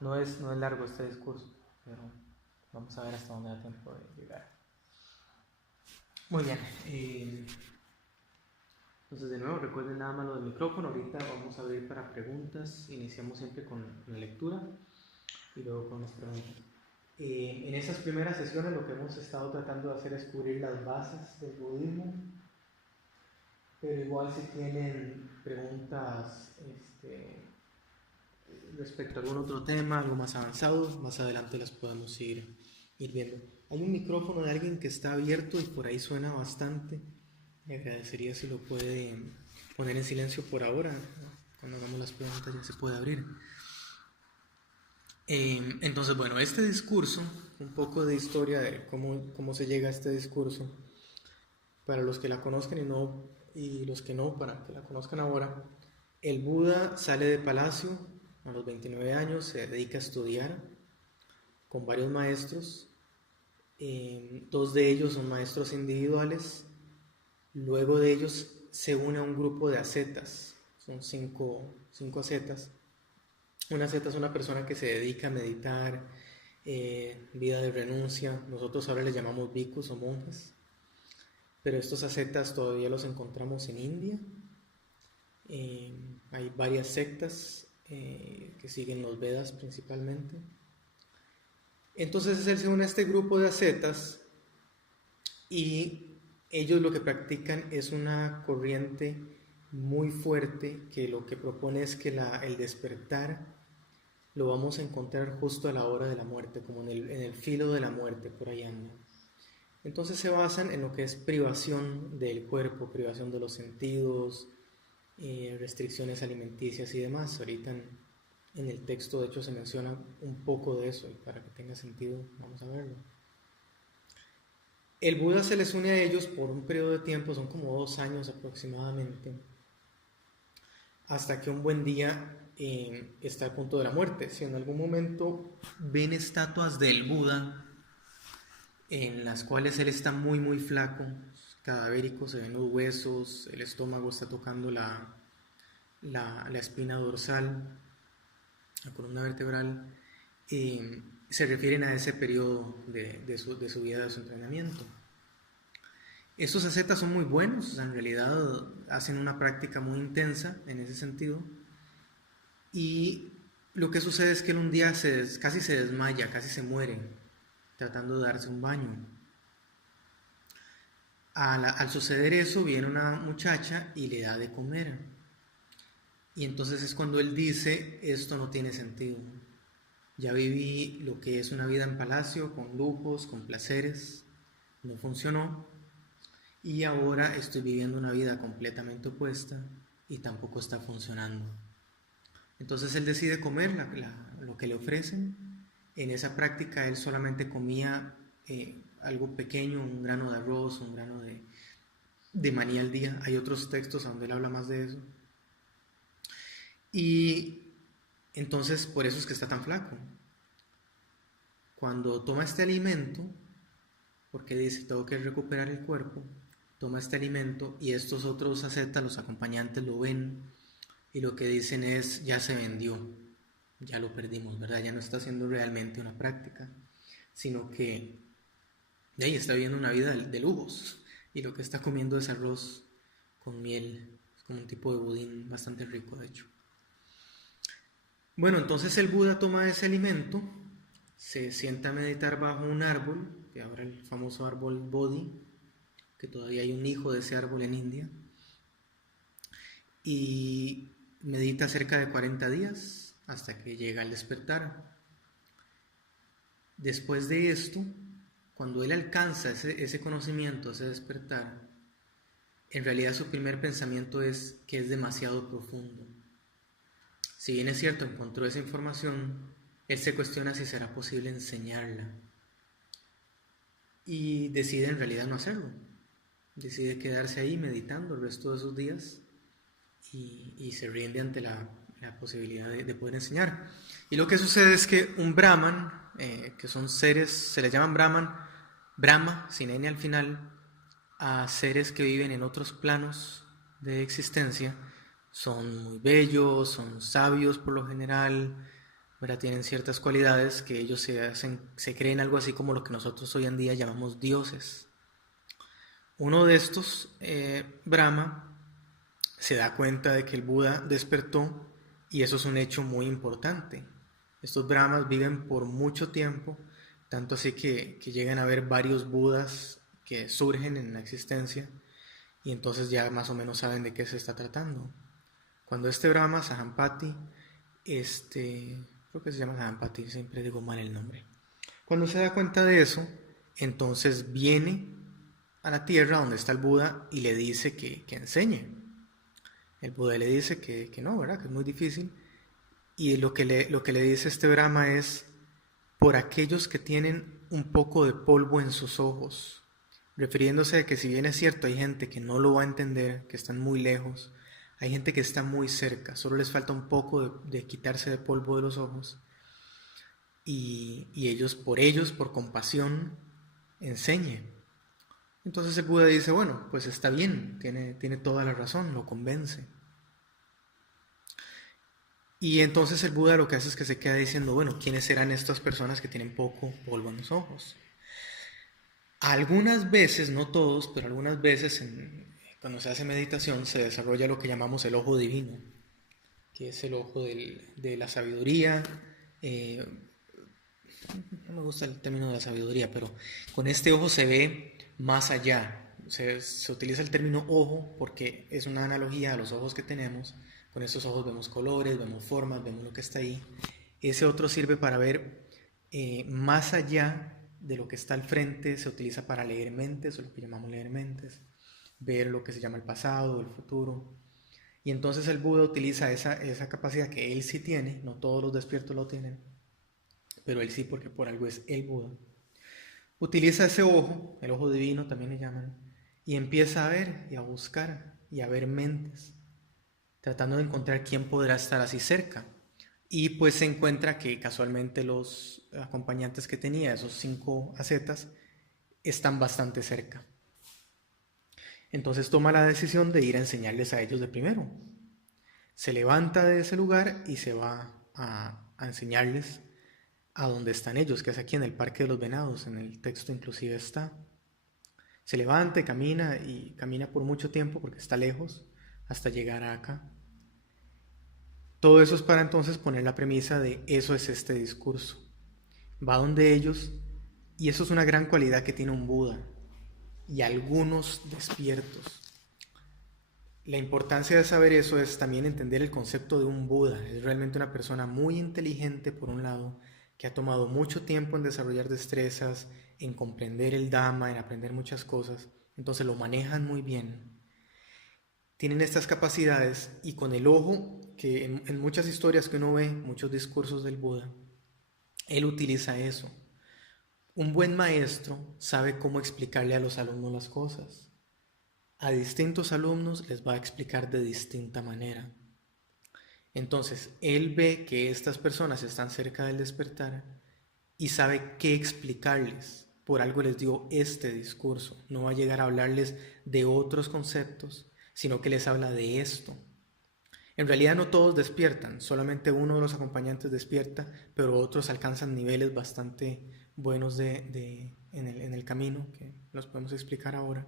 No es largo este discurso, pero vamos a ver hasta dónde da tiempo de llegar. Muy bien. Entonces, de nuevo, recuerden nada más lo del micrófono. Ahorita vamos a abrir para preguntas. Iniciamos siempre con la lectura y luego con las preguntas. En esas primeras sesiones lo que hemos estado tratando de hacer es cubrir las bases del budismo, pero igual si tienen preguntas respecto a algún otro tema, algo más avanzado, más adelante las podemos ir viendo. Hay un micrófono de alguien que está abierto y por ahí suena bastante. Le agradecería si lo puede poner en silencio por ahora. Cuando hagamos las preguntas ya se puede abrir. Entonces, bueno, este discurso, un poco de historia de cómo se llega a este discurso, para los que la conozcan y los que no, para que la conozcan ahora. El Buda sale de palacio a los 29 años, se dedica a estudiar con varios maestros. Dos de ellos son maestros individuales. Luego de ellos se une a un grupo de ascetas, son cinco ascetas. Un asceta es una persona que se dedica a meditar, vida de renuncia. Nosotros ahora les llamamos bhikkhus o monjes, pero estos ascetas todavía los encontramos en India. Hay varias sectas que siguen los Vedas principalmente. Entonces él se une a este grupo de ascetas y ellos lo que practican es una corriente muy fuerte que lo que propone es que el despertar lo vamos a encontrar justo a la hora de la muerte, como en el filo de la muerte, por ahí anda. Entonces se basan en lo que es privación del cuerpo, privación de los sentidos, restricciones alimenticias y demás. Ahorita en el texto de hecho se menciona un poco de eso y para que tenga sentido vamos a verlo. El Buda se les une a ellos por un periodo de tiempo, son como 2 años aproximadamente, hasta que un buen día está a punto de la muerte. Si en algún momento ven estatuas del Buda en las cuales él está muy muy flaco, cadavérico, se ven los huesos, el estómago está tocando la espina dorsal, la columna vertebral, se refieren a ese periodo de su vida, de su entrenamiento. Estos ascetas son muy buenos, en realidad hacen una práctica muy intensa en ese sentido, y lo que sucede es que él un día casi se desmaya, casi se muere, tratando de darse un baño. Al suceder eso, viene una muchacha y le da de comer. Y entonces es cuando él dice, esto no tiene sentido. Ya viví lo que es una vida en palacio, con lujos, con placeres, no funcionó. Y ahora estoy viviendo una vida completamente opuesta y tampoco está funcionando. Entonces él decide comer lo que le ofrecen. En esa práctica él solamente comía algo pequeño, un grano de arroz, un grano de maní al día. Hay otros textos donde él habla más de eso. Y entonces por eso es que está tan flaco. Cuando toma este alimento, porque dice, tengo que recuperar el cuerpo, toma este alimento y estos otros ascetas, los acompañantes, lo ven y lo que dicen es, ya se vendió, ya lo perdimos, ¿verdad? Ya no está haciendo realmente una práctica, sino que de ahí está viviendo una vida de lujos y lo que está comiendo es arroz con miel, es como un tipo de budín bastante rico, de hecho. Bueno, entonces el Buda toma ese alimento, se sienta a meditar bajo un árbol, que ahora el famoso árbol Bodhi, que todavía hay un hijo de ese árbol en India, y medita cerca de 40 días hasta que llega al despertar. Después de esto, cuando él alcanza ese conocimiento, ese despertar, en realidad su primer pensamiento es que es demasiado profundo. Si bien es cierto, encontró esa información, él se cuestiona si será posible enseñarla. Y decide en realidad no hacerlo. Decide quedarse ahí meditando el resto de sus días y se rinde ante la posibilidad de poder enseñar. Y lo que sucede es que un Brahman, que son seres, se les llaman Brahma, sin N al final, a seres que viven en otros planos de existencia, son muy bellos, son sabios por lo general, ¿verdad? Tienen ciertas cualidades que ellos se creen algo así como lo que nosotros hoy en día llamamos dioses. Uno de estos, Brahma, se da cuenta de que el Buda despertó y eso es un hecho muy importante. Estos Brahmas viven por mucho tiempo, tanto así que llegan a haber varios Budas que surgen en la existencia y entonces ya más o menos saben de qué se está tratando. Cuando este Brahma, Sahampati, creo que se llama Sahampati, siempre digo mal el nombre. Cuando se da cuenta de eso, entonces viene a la tierra donde está el Buda y le dice que enseñe. El Buda le dice que no, ¿verdad? Que es muy difícil. Y lo que le dice este Brahma es, por aquellos que tienen un poco de polvo en sus ojos, refiriéndose a que si bien es cierto, hay gente que no lo va a entender, que están muy lejos, hay gente que está muy cerca, solo les falta un poco de quitarse de polvo de los ojos, y ellos, por compasión, enseñen. Entonces el Buda dice, bueno, pues está bien, tiene toda la razón, lo convence. Y entonces el Buda lo que hace es que se queda diciendo, bueno, ¿quiénes serán estas personas que tienen poco polvo en los ojos? Algunas veces, no todos, pero algunas veces cuando se hace meditación se desarrolla lo que llamamos el ojo divino, que es el ojo de la sabiduría. No me gusta el término de la sabiduría, pero con este ojo se ve más allá. Se utiliza el término ojo porque es una analogía a los ojos que tenemos. Con estos ojos vemos colores, vemos formas, vemos lo que está ahí. Ese otro sirve para ver más allá de lo que está al frente, se utiliza para leer mentes, o lo que llamamos leer mentes, ver lo que se llama el pasado, el futuro. Y entonces el Buda utiliza esa capacidad que él sí tiene, no todos los despiertos lo tienen, pero él sí porque por algo es el Buda. Utiliza ese ojo, el ojo divino también le llaman, y empieza a ver y a buscar y a ver mentes, tratando de encontrar quién podrá estar así cerca. Y pues se encuentra que casualmente los acompañantes que tenía, esos 5 ascetas, están bastante cerca. Entonces toma la decisión de ir a enseñarles a ellos de primero. Se levanta de ese lugar y se va a enseñarles a donde están ellos, que es aquí en el Parque de los Venados, en el texto inclusive está. Se levanta y camina por mucho tiempo porque está lejos hasta llegar a acá. Todo eso es para entonces poner la premisa de eso es este discurso. Va donde ellos y eso es una gran cualidad que tiene un Buda y algunos despiertos. La importancia de saber eso es también entender el concepto de un Buda. Es realmente una persona muy inteligente por un lado, que ha tomado mucho tiempo en desarrollar destrezas, en comprender el Dhamma, en aprender muchas cosas. Entonces lo manejan muy bien. Tienen estas capacidades y con el ojo, que en muchas historias que uno ve, muchos discursos del Buda, él utiliza eso. Un buen maestro sabe cómo explicarle a los alumnos las cosas. A distintos alumnos les va a explicar de distinta manera. Entonces, él ve que estas personas están cerca del despertar y sabe qué explicarles. Por algo les dio este discurso. No va a llegar a hablarles de otros conceptos, sino que les habla de esto. En realidad no todos despiertan, solamente uno de los acompañantes despierta, pero otros alcanzan niveles bastante buenos en el camino, que los podemos explicar ahora.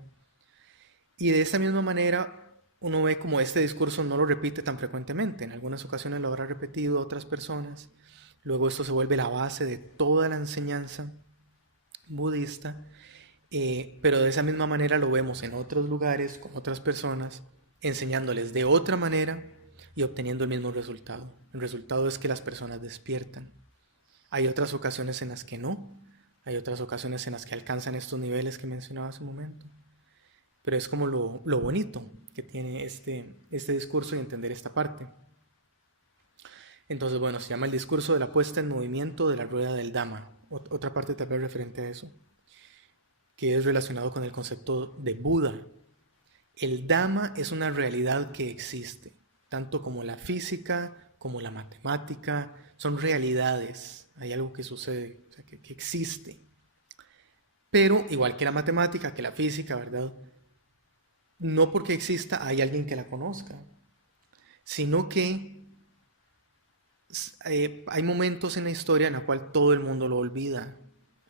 Y de esta misma manera uno ve como este discurso no lo repite tan frecuentemente. En algunas ocasiones lo habrá repetido a otras personas. Luego esto se vuelve la base de toda la enseñanza budista. Pero de esa misma manera lo vemos en otros lugares, con otras personas, enseñándoles de otra manera y obteniendo el mismo resultado. El resultado es que las personas despiertan. Hay otras ocasiones en las que no. Hay otras ocasiones en las que alcanzan estos niveles que mencionaba hace un momento. Pero es como lo bonito que tiene este discurso y entender esta parte. Entonces, bueno, se llama el discurso de la puesta en movimiento de la rueda del Dhamma. Otra parte tal vez referente a eso, que es relacionado con el concepto de Buda. El Dhamma es una realidad que existe, tanto como la física, como la matemática, son realidades, hay algo que sucede, o sea, que existe. Pero, igual que la matemática, que la física, ¿verdad? No porque exista hay alguien que la conozca, sino que hay momentos en la historia en la cual todo el mundo lo olvida.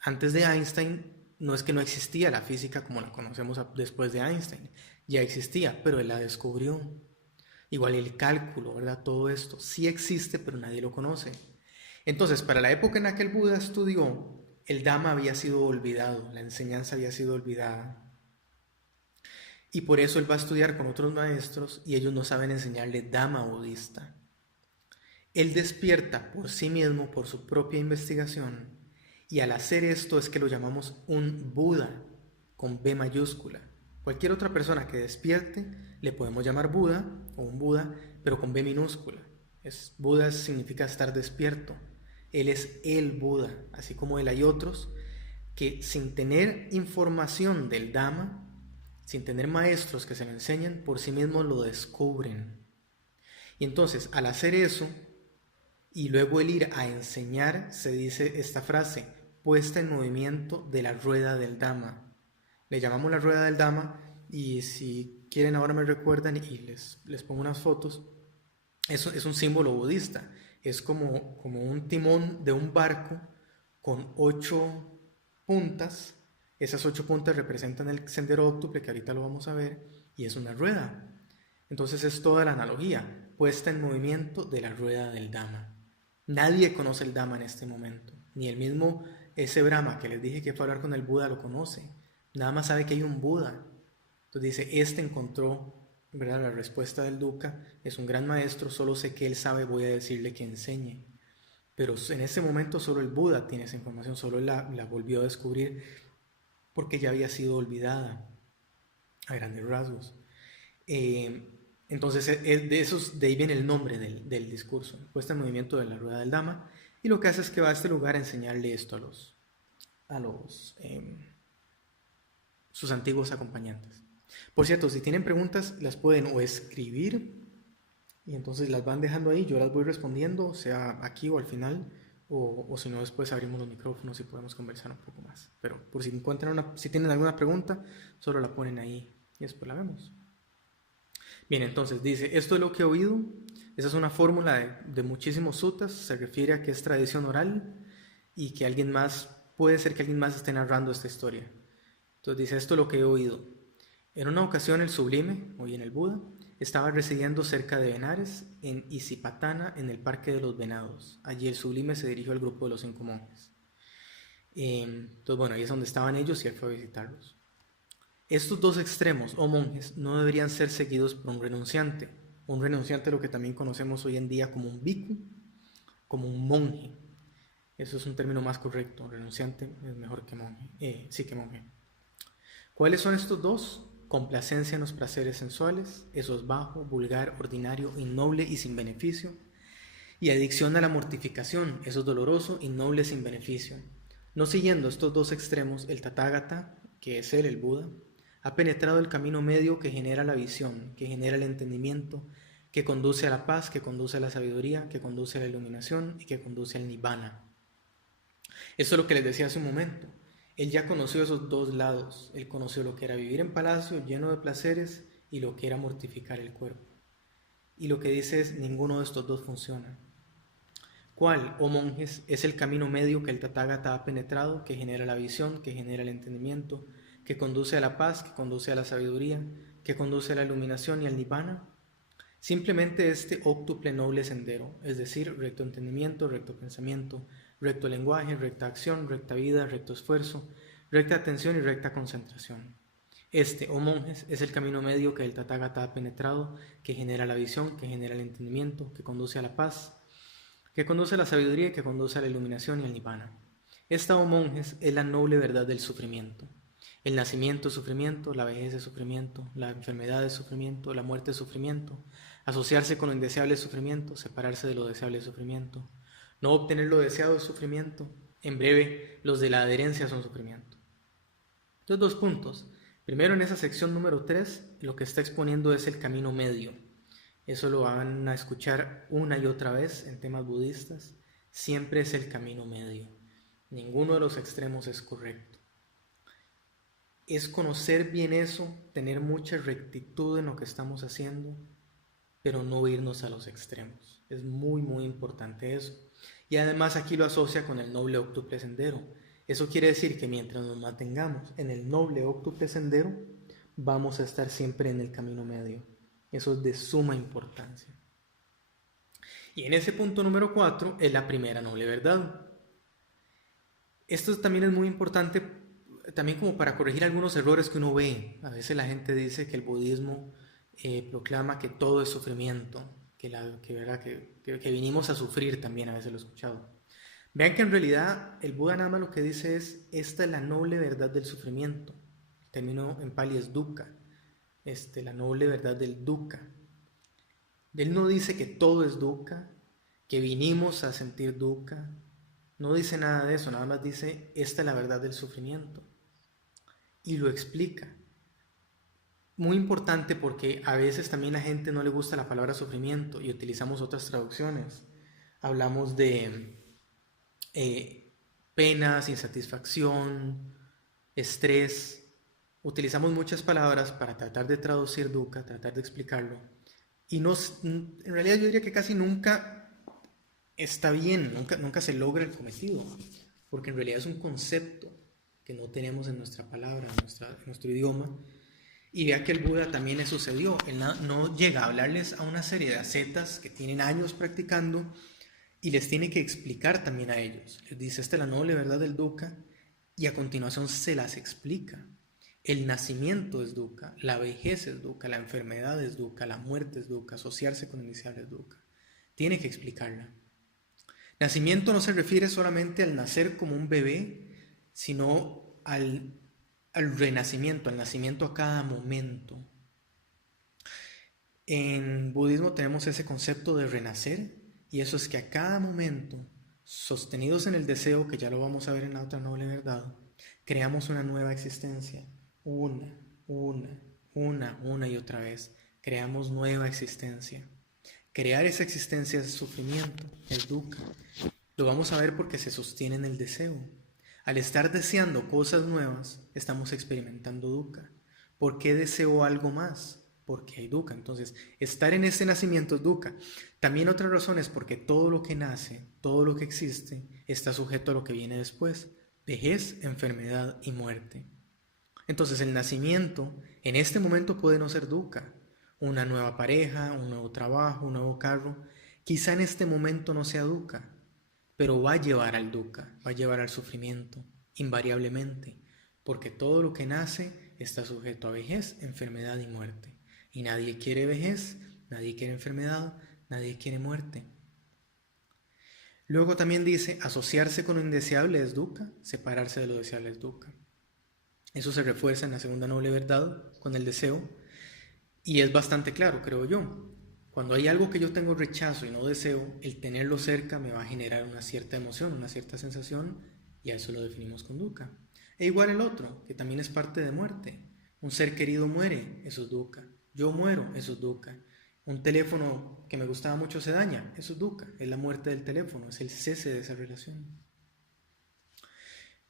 Antes de Einstein, no es que no existía la física como la conocemos después de Einstein, ya existía, pero él la descubrió. Igual el cálculo, ¿verdad? Todo esto sí existe, pero nadie lo conoce. Entonces, para la época en la que el Buda estudió, el Dhamma había sido olvidado, la enseñanza había sido olvidada. Y por eso él va a estudiar con otros maestros y ellos no saben enseñarle Dhamma budista. Él despierta por sí mismo, por su propia investigación, y al hacer esto es que lo llamamos un Buda, con B mayúscula. Cualquier otra persona que despierte le podemos llamar Buda o un Buda, pero con B minúscula. Buda significa estar despierto. Él es el Buda, así como él hay otros que sin tener información del Dhamma, sin tener maestros que se lo enseñen, por sí mismos lo descubren. Y entonces, al hacer eso, y luego el ir a enseñar, se dice esta frase, puesta en movimiento de la rueda del Dhamma. Le llamamos la rueda del Dhamma y si quieren ahora me recuerdan y les pongo unas fotos. Eso es un símbolo budista. Es como un timón de un barco con 8 puntas. Esas 8 puntas representan el sendero óctuple que ahorita lo vamos a ver y es una rueda. Entonces es toda la analogía, puesta en movimiento de la rueda del Dhamma. Nadie conoce el Dhamma en este momento, ni el mismo ese Brahma que les dije que fue a hablar con el Buda lo conoce, nada más sabe que hay un Buda. Entonces dice, encontró, ¿verdad? La respuesta del Dukkha, es un gran maestro, solo sé que él sabe, voy a decirle que enseñe. Pero en ese momento solo el Buda tiene esa información, solo él la volvió a descubrir porque ya había sido olvidada a grandes rasgos. Entonces, de ahí viene el nombre del discurso, puesta en movimiento de la rueda del Dhamma, y lo que hace es que va a este lugar a enseñarle esto a sus antiguos acompañantes. Por cierto, si tienen preguntas, las pueden o escribir, y entonces las van dejando ahí, yo las voy respondiendo, sea aquí o al final, o si no, después abrimos los micrófonos y podemos conversar un poco más. Pero por si si tienen alguna pregunta, solo la ponen ahí y después la vemos. Bien, entonces dice, esto es lo que he oído, esa es una fórmula de muchísimos suttas, se refiere a que es tradición oral y que puede ser que alguien más esté narrando esta historia. Entonces dice, esto es lo que he oído. En una ocasión el Sublime, hoy en el Buda, estaba residiendo cerca de Benares, en Isipatana, en el Parque de los Venados. Allí el Sublime se dirigió al grupo de los 5 monjes. Entonces, bueno, ahí es donde estaban ellos y él fue a visitarlos. Estos dos extremos, o monjes, no deberían ser seguidos por un renunciante. Un renunciante lo que también conocemos hoy en día como un bhikkhu, como un monje. Eso es un término más correcto. Renunciante es mejor que monje. Sí que monje. ¿Cuáles son estos dos? Complacencia en los placeres sensuales, eso es bajo, vulgar, ordinario, innoble y sin beneficio. Y adicción a la mortificación, eso es doloroso, innoble, sin beneficio. No siguiendo estos dos extremos, el Tathagata, que es él, el Buda, ha penetrado el camino medio que genera la visión, que genera el entendimiento, que conduce a la paz, que conduce a la sabiduría, que conduce a la iluminación y que conduce al Nibbana. Eso es lo que les decía hace un momento. Él ya conoció esos dos lados. Él conoció lo que era vivir en palacio lleno de placeres y lo que era mortificar el cuerpo. Y lo que dice es, ninguno de estos dos funciona. ¿Cuál, oh monjes, es el camino medio que el Tathagata ha penetrado, que genera la visión, que genera el entendimiento, que conduce a la paz, que conduce a la sabiduría, que conduce a la iluminación y al Nibbana? Simplemente este óctuple noble sendero, es decir, recto entendimiento, recto pensamiento, recto lenguaje, recta acción, recta vida, recto esfuerzo, recta atención y recta concentración. Este, oh monjes, es el camino medio que el Tathagata ha penetrado, que genera la visión, que genera el entendimiento, que conduce a la paz, que conduce a la sabiduría y que conduce a la iluminación y al Nibbana. Esta, oh monjes, es la noble verdad del sufrimiento. El nacimiento es sufrimiento, la vejez es sufrimiento, la enfermedad es sufrimiento, la muerte es sufrimiento, asociarse con lo indeseable es sufrimiento, separarse de lo deseable es sufrimiento, no obtener lo deseado es sufrimiento, en breve, los de la adherencia son sufrimiento. Entonces, 2 puntos. Primero, en esa sección número 3, lo que está exponiendo es el camino medio. Eso lo van a escuchar una y otra vez en temas budistas. Siempre es el camino medio. Ninguno de los extremos es correcto. Es conocer bien eso, tener mucha rectitud en lo que estamos haciendo, pero no irnos a los extremos. Es muy, muy importante eso. Y además aquí lo asocia con el noble óctuple sendero. Eso quiere decir que mientras nos mantengamos en el noble óctuple sendero, vamos a estar siempre en el camino medio. Eso es de suma importancia. Y en ese punto número 4 es la primera noble verdad. Esto también es muy importante, también como para corregir algunos errores que uno ve. A veces la gente dice que el budismo proclama que todo es sufrimiento, que vinimos a sufrir también, a veces lo he escuchado. Vean que en realidad el Buda nada más lo que dice es, esta es la noble verdad del sufrimiento. El término en pali es dukkha, la noble verdad del dukkha. Él no dice que todo es dukkha, que vinimos a sentir dukkha. No dice nada de eso, nada más dice, esta es la verdad del sufrimiento. Y lo explica. Muy importante porque a veces también a la gente no le gusta la palabra sufrimiento y utilizamos otras traducciones. Hablamos de penas, insatisfacción, estrés. Utilizamos muchas palabras para tratar de traducir dukkha, tratar de explicarlo. Y en realidad yo diría que casi nunca está bien, nunca se logra el cometido, porque en realidad es un concepto que no tenemos en nuestra palabra, en nuestro idioma. Y vea que el Buda también le sucedió. Él no llega a hablarles a una serie de ascetas que tienen años practicando y les tiene que explicar también a ellos. Les dice, esta es la noble verdad del dukkha, y a continuación se las explica. El nacimiento es dukkha, la vejez es dukkha, la enfermedad es dukkha, la muerte es dukkha, asociarse con el inicial es dukkha. Tiene que explicarla. Nacimiento no se refiere solamente al nacer como un bebé, sino al renacimiento, al nacimiento a cada momento. En budismo tenemos ese concepto de renacer, y eso es que a cada momento, sostenidos en el deseo, que ya lo vamos a ver en la otra noble verdad, creamos una nueva existencia, una y otra vez, creamos nueva existencia. Crear esa existencia es sufrimiento, es dukkha. Lo vamos a ver porque se sostiene en el deseo. Al estar deseando cosas nuevas, estamos experimentando dukkha. ¿Por qué deseo algo más? Porque hay dukkha. Entonces, estar en este nacimiento es dukkha. También otra razón es porque todo lo que nace, todo lo que existe, está sujeto a lo que viene después. Vejez, enfermedad y muerte. Entonces, el nacimiento en este momento puede no ser dukkha. Una nueva pareja, un nuevo trabajo, un nuevo carro. Quizá en este momento no sea dukkha, pero va a llevar al dukkha, va a llevar al sufrimiento, invariablemente, porque todo lo que nace está sujeto a vejez, enfermedad y muerte. Y nadie quiere vejez, nadie quiere enfermedad, nadie quiere muerte. Luego también dice, asociarse con lo indeseable es dukkha, separarse de lo deseable es dukkha. Eso se refuerza en la segunda noble verdad, con el deseo, y es bastante claro, creo yo. Cuando hay algo que yo tengo rechazo y no deseo, el tenerlo cerca me va a generar una cierta emoción, una cierta sensación, y a eso lo definimos con dukkha. E igual el otro, que también es parte de muerte. Un ser querido muere, eso es dukkha. Yo muero, eso es dukkha. Un teléfono que me gustaba mucho se daña, eso es dukkha. Es la muerte del teléfono, es el cese de esa relación.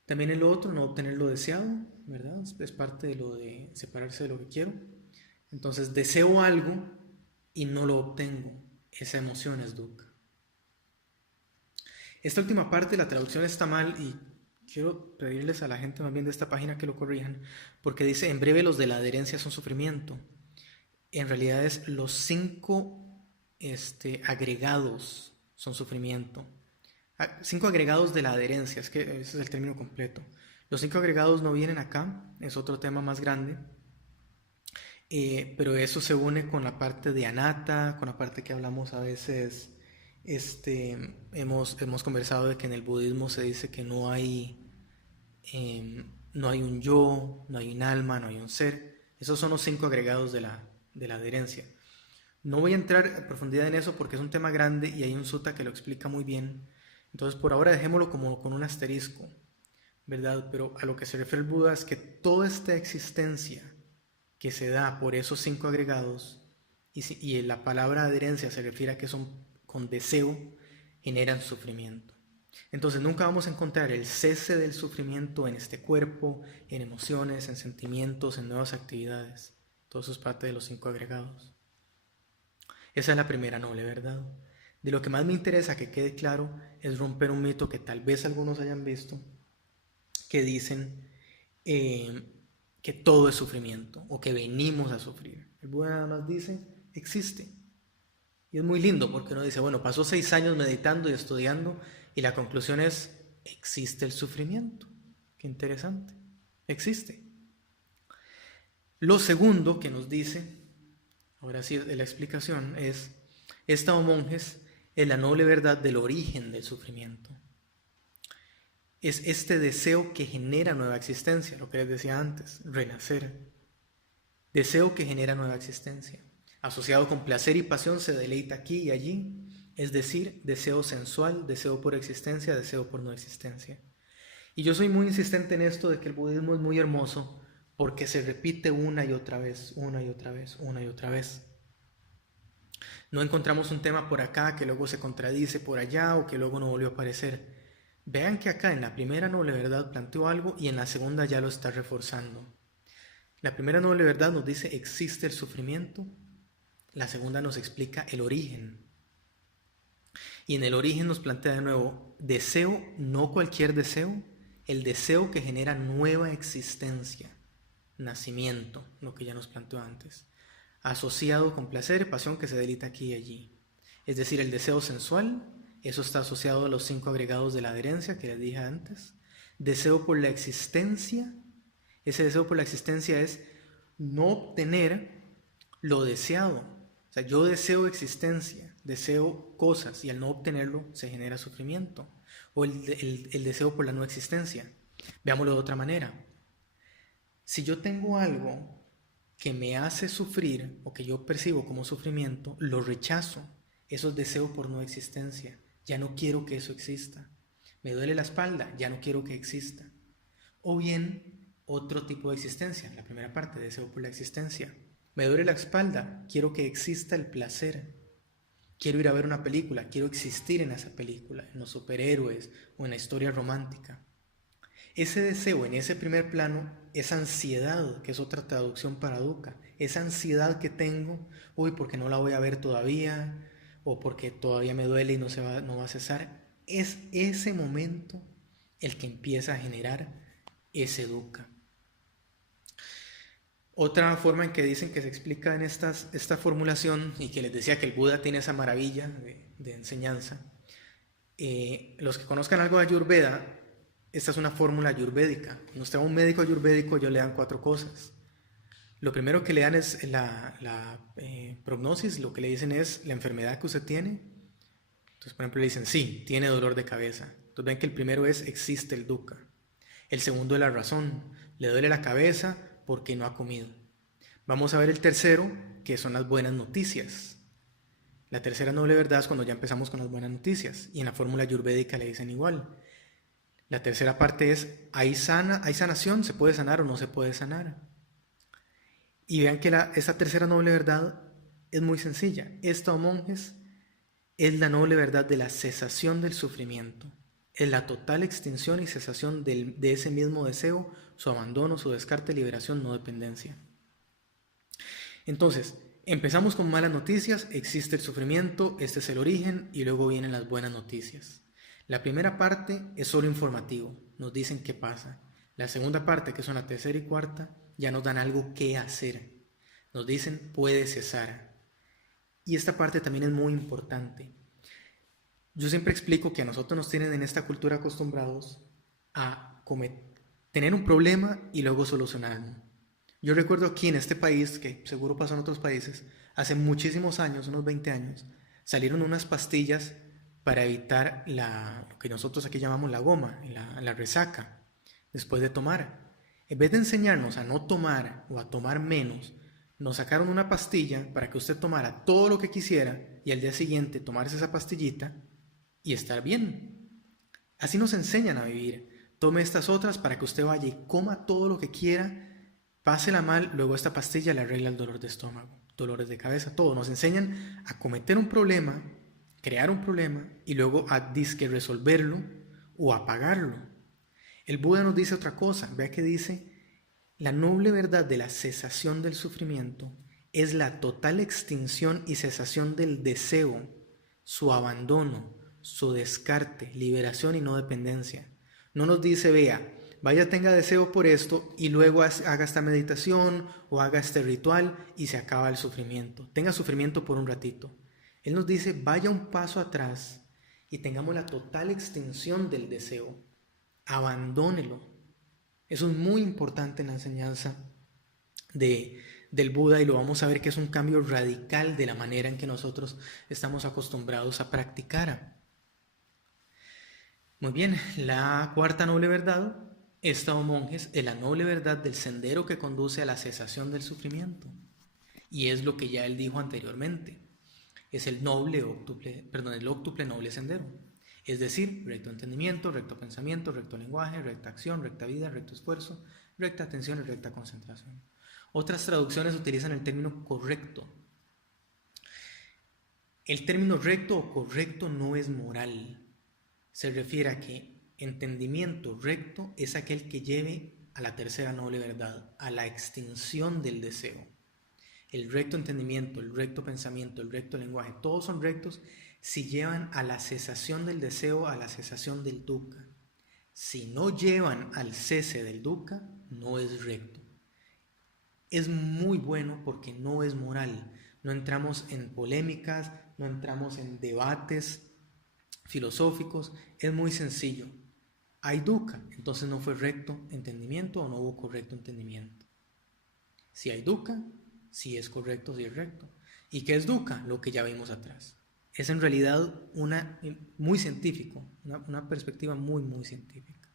También el otro, no obtener lo deseado, ¿verdad? Es parte de lo de separarse de lo que quiero. Entonces deseo algo y no lo obtengo. Esa emoción es dukkha. Esta última parte, la traducción está mal y quiero pedirles a la gente más bien de esta página que lo corrijan, porque dice, en breve los de la adherencia son sufrimiento. En realidad es los 5 agregados son sufrimiento. 5 agregados de la adherencia, es que ese es el término completo. Los 5 agregados no vienen acá, es otro tema más grande. Pero eso se une con la parte de anatta, con la parte que hablamos a veces, hemos conversado de que en el budismo se dice que no hay un yo, no hay un alma, no hay un ser. Esos son los 5 agregados de la adherencia. No voy a entrar a profundidad en eso porque es un tema grande y hay un sutta que lo explica muy bien. Entonces por ahora dejémoslo como con un asterisco, ¿verdad? Pero a lo que se refiere el Buda es que toda esta existencia que se da por esos 5 agregados, y la palabra adherencia se refiere a que son con deseo, generan sufrimiento. Entonces nunca vamos a encontrar el cese del sufrimiento en este cuerpo, en emociones, en sentimientos, en nuevas actividades. Todo eso es parte de los 5 agregados. Esa es la primera noble verdad. De lo que más me interesa que quede claro es romper un mito que tal vez algunos hayan visto, que dicen que todo es sufrimiento o que venimos a sufrir. El Buda nada más dice, existe. Y es muy lindo porque uno dice, bueno, pasó 6 años meditando y estudiando y la conclusión es, existe el sufrimiento. Qué interesante. Existe. Lo segundo que nos dice, ahora sí la explicación, es, esta, oh monjes, es la noble verdad del origen del sufrimiento. Es este deseo que genera nueva existencia, lo que les decía antes, renacer. Deseo que genera nueva existencia. Asociado con placer y pasión se deleita aquí y allí, es decir, deseo sensual, deseo por existencia, deseo por no existencia. Y yo soy muy insistente en esto de que el budismo es muy hermoso porque se repite una y otra vez, una y otra vez, una y otra vez. No encontramos un tema por acá que luego se contradice por allá o que luego no volvió a aparecer. Vean que acá en la primera noble verdad planteó algo y en la segunda ya lo está reforzando. La primera noble verdad nos dice existe el sufrimiento, la segunda nos explica el origen. Y en el origen nos plantea de nuevo deseo, no cualquier deseo, el deseo que genera nueva existencia, nacimiento, lo que ya nos planteó antes, asociado con placer y pasión que se delita aquí y allí. Es decir, el deseo sensual, eso está asociado a los 5 agregados de la adherencia que les dije antes. Deseo por la existencia, ese deseo por la existencia es no obtener lo deseado. O sea, yo deseo existencia, deseo cosas y al no obtenerlo se genera sufrimiento. O el deseo por la no existencia. Veámoslo de otra manera. Si yo tengo algo que me hace sufrir o que yo percibo como sufrimiento, lo rechazo. Eso es deseo por no existencia. Ya no quiero que eso exista. Me duele la espalda, ya no quiero que exista. O bien, otro tipo de existencia, la primera parte, deseo por la existencia. Me duele la espalda, quiero que exista el placer. Quiero ir a ver una película, quiero existir en esa película, en los superhéroes o en la historia romántica. Ese deseo en ese primer plano, esa ansiedad, que es otra traducción para dukkha, esa ansiedad que tengo, uy, porque no la voy a ver todavía, o porque todavía me duele y no va a cesar, es ese momento el que empieza a generar ese dukkha. Otra forma en que dicen que se explica en esta formulación, y que les decía que el Buda tiene esa maravilla de enseñanza, los que conozcan algo de Ayurveda, esta es una fórmula ayurvédica. Cuando usted va a un médico ayurvédico, ellos le dan 4 cosas. Lo primero que le dan es la prognosis, lo que le dicen es la enfermedad que usted tiene. Entonces, por ejemplo, le dicen, sí, tiene dolor de cabeza. Entonces ven que el primero es, existe el dukkha. El segundo es la razón, le duele la cabeza porque no ha comido. Vamos a ver el tercero, que son las buenas noticias. La tercera noble verdad es cuando ya empezamos con las buenas noticias. Y en la fórmula ayurvédica le dicen igual. La tercera parte es, ¿hay sanación? ¿Se puede sanar o no se puede sanar? Y vean que esta tercera noble verdad es muy sencilla. Esta, oh monjes, es la noble verdad de la cesación del sufrimiento. Es la total extinción y cesación de ese mismo deseo, su abandono, su descarte, liberación, no dependencia. Entonces, empezamos con malas noticias, existe el sufrimiento, este es el origen, y luego vienen las buenas noticias. La primera parte es solo informativo, nos dicen qué pasa. La segunda parte, que son la tercera y cuarta, ya nos dan algo que hacer. Nos dicen puede cesar. Y esta parte también es muy importante. Yo siempre explico que a nosotros nos tienen en esta cultura acostumbrados a tener un problema y luego solucionarlo. Yo recuerdo aquí en este país, que seguro pasó en otros países, hace muchísimos años, unos 20 años, salieron unas pastillas para evitar lo que nosotros aquí llamamos la goma, la resaca, después de tomar. En vez de enseñarnos a no tomar o a tomar menos, nos sacaron una pastilla para que usted tomara todo lo que quisiera y al día siguiente tomarse esa pastillita y estar bien. Así nos enseñan a vivir. Tome estas otras para que usted vaya y coma todo lo que quiera, pásela mal, luego esta pastilla le arregla el dolor de estómago, dolores de cabeza, todo. Nos enseñan a cometer un problema, crear un problema y luego a disque resolverlo o apagarlo. El Buda nos dice otra cosa. Vea que dice, la noble verdad de la cesación del sufrimiento es la total extinción y cesación del deseo su abandono, su descarte, liberación y no dependencia. No nos dice, vea, vaya, tenga deseo por esto y luego haga esta meditación o haga este ritual y se acaba el sufrimiento. Tenga sufrimiento por un ratito. Él nos dice, vaya un paso atrás y tengamos la total extinción del deseo. Abandónelo. Eso es muy importante en la enseñanza del Buda, y lo vamos a ver que es un cambio radical de la manera en que nosotros estamos acostumbrados a practicar. Muy bien, la cuarta noble verdad, esta, oh monjes, es la noble verdad del sendero que conduce a la cesación del sufrimiento. Y es lo que ya él dijo anteriormente. Es el octuple noble sendero. Es decir, recto entendimiento, recto pensamiento, recto lenguaje, recta acción, recta vida, recto esfuerzo, recta atención y recta concentración. Otras traducciones utilizan el término correcto. El término recto o correcto no es moral. Se refiere a que entendimiento recto es aquel que lleve a la tercera noble verdad, a la extinción del deseo. El recto entendimiento, el recto pensamiento, el recto lenguaje, todos son rectos si llevan a la cesación del deseo, a la cesación del dukkha. Si no llevan al cese del dukkha, no es recto. Es muy bueno porque no es moral. No entramos en polémicas, no entramos en debates filosóficos. Es muy sencillo. Hay dukkha, entonces no fue recto entendimiento o no hubo correcto entendimiento. Si hay dukkha, si es correcto, si es recto. ¿Y qué es dukkha? Lo que ya vimos atrás. Es en realidad muy científico, una perspectiva muy, muy científica.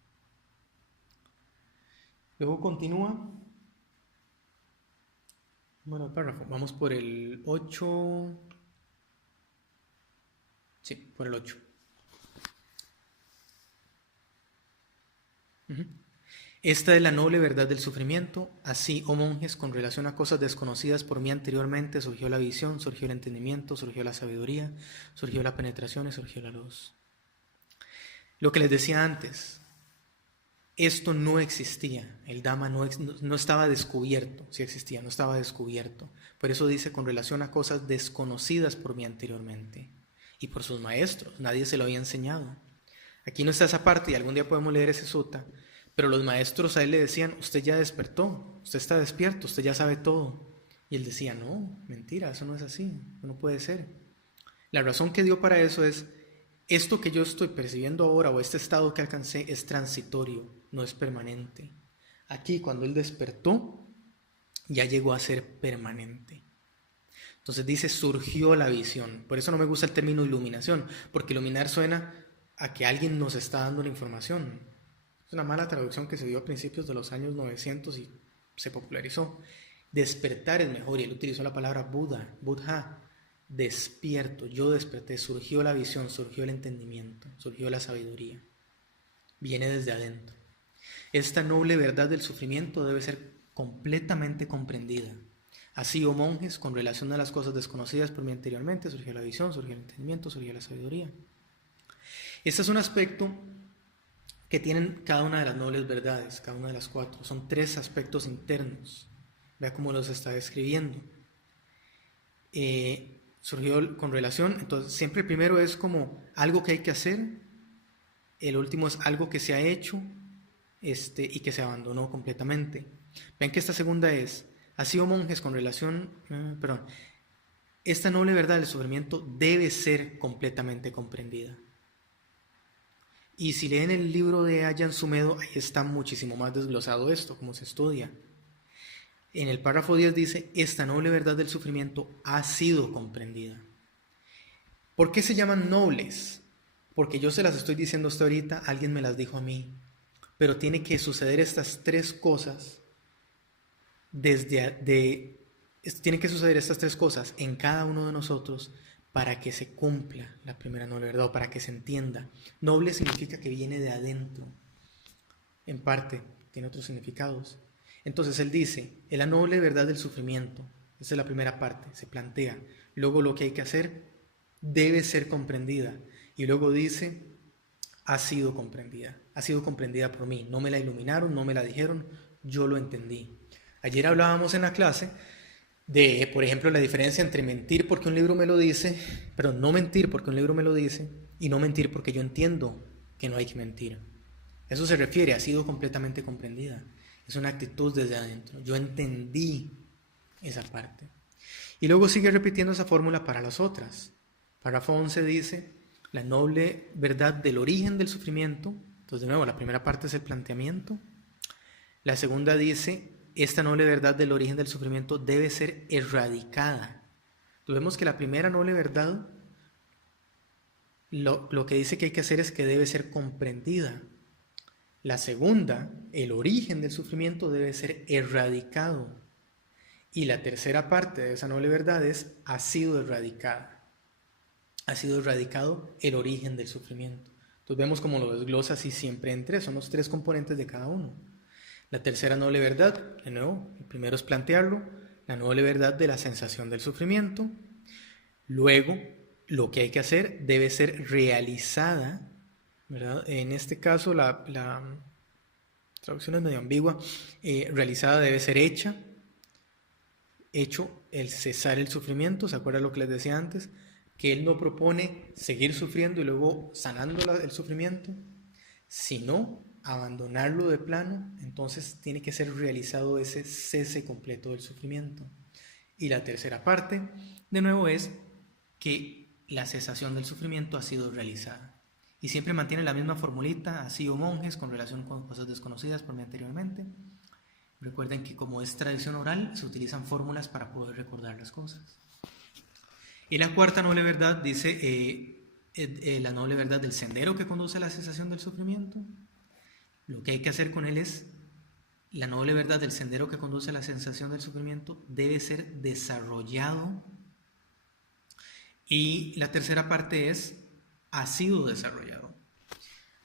Luego continúa. Bueno, el párrafo. Vamos por el 8. Sí, por el 8. Esta es la noble verdad del sufrimiento. Así, oh monjes, con relación a cosas desconocidas por mí anteriormente, surgió la visión, surgió el entendimiento, surgió la sabiduría, surgió la penetración y surgió la luz. Lo que les decía antes, esto no existía. El Dhamma no estaba descubierto. Sí existía, no estaba descubierto. Por eso dice, con relación a cosas desconocidas por mí anteriormente y por sus maestros. Nadie se lo había enseñado. Aquí no está esa parte y algún día podemos leer ese sutta. Pero los maestros a él le decían, usted ya despertó, usted está despierto, usted ya sabe todo. Y él decía, no, mentira, eso no es así, no puede ser. La razón que dio para eso es, esto que yo estoy percibiendo ahora o este estado que alcancé es transitorio, no es permanente. Aquí cuando él despertó, ya llegó a ser permanente. Entonces dice, surgió la visión. Por eso no me gusta el término iluminación, porque iluminar suena a que alguien nos está dando la información. Es una mala traducción que se dio a principios de los años 900 y se popularizó. Despertar es mejor, y él utilizó la palabra Buddha, despierto, yo desperté, surgió la visión, surgió el entendimiento, surgió la sabiduría. Viene desde adentro. Esta noble verdad del sufrimiento debe ser completamente comprendida. Así, oh monjes, con relación a las cosas desconocidas por mí anteriormente, surgió la visión, surgió el entendimiento, surgió la sabiduría. Este es un aspecto que tienen cada una de las nobles verdades, cada una de las 4. Son 3 aspectos internos. Vea cómo los está describiendo. Surgió con relación, entonces siempre el primero es como algo que hay que hacer, el último es algo que se ha hecho y que se abandonó completamente. Ven que esta segunda es, así, oh monjes, con relación, esta noble verdad del sufrimiento debe ser completamente comprendida. Y si leen el libro de Ajahn Sumedho, ahí está muchísimo más desglosado esto, cómo se estudia. En el párrafo 10 dice, esta noble verdad del sufrimiento ha sido comprendida. ¿Por qué se llaman nobles? Porque yo se las estoy diciendo hasta ahorita, alguien me las dijo a mí. Pero tiene que suceder estas 3 cosas, tiene que suceder estas 3 cosas en cada uno de nosotros, para que se cumpla la primera noble verdad, o para que se entienda. Noble significa que viene de adentro. En parte, tiene otros significados. Entonces él dice, es la noble verdad del sufrimiento. Esa es la primera parte, se plantea. Luego lo que hay que hacer debe ser comprendida. Y luego dice, ha sido comprendida por mí. No me la iluminaron, no me la dijeron, yo lo entendí. Ayer hablábamos en la clase de, por ejemplo, la diferencia entre mentir porque un libro me lo dice, pero no mentir porque un libro me lo dice, y no mentir porque yo entiendo que no hay que mentir. Eso se refiere, ha sido completamente comprendida. Es una actitud desde adentro. Yo entendí esa parte. Y luego sigue repitiendo esa fórmula para las otras. Párrafo 11 dice, la noble verdad del origen del sufrimiento. Entonces, de nuevo, la primera parte es el planteamiento. La segunda dice, esta noble verdad del origen del sufrimiento debe ser erradicada. Entonces, vemos que la primera noble verdad, lo que dice que hay que hacer es que debe ser comprendida. La segunda, el origen del sufrimiento debe ser erradicado. Y la tercera parte de esa noble verdad es, ha sido erradicada. Ha sido erradicado el origen del sufrimiento. Entonces vemos como lo desglosa así siempre en tres, son los tres componentes de cada uno. La tercera noble verdad, de nuevo, el primero es plantearlo, la noble verdad de la sensación del sufrimiento. Luego, lo que hay que hacer debe ser realizada, ¿verdad? En este caso, la traducción es medio ambigua. Realizada debe ser hecha. Hecho el cesar el sufrimiento, ¿se acuerdan lo que les decía antes? Que él no propone seguir sufriendo y luego sanando el sufrimiento, sino abandonarlo de plano. Entonces tiene que ser realizado ese cese completo del sufrimiento. Y la tercera parte, de nuevo, es que la cesación del sufrimiento ha sido realizada. Y siempre mantiene la misma formulita, así o monjes, con relación con cosas desconocidas por mí anteriormente. Recuerden que como es tradición oral, se utilizan fórmulas para poder recordar las cosas. Y la cuarta noble verdad dice, la noble verdad del sendero que conduce a la cesación del sufrimiento. Lo que hay que hacer con él es, la noble verdad del sendero que conduce a la sensación del sufrimiento debe ser desarrollado. Y la tercera parte es, ha sido desarrollado.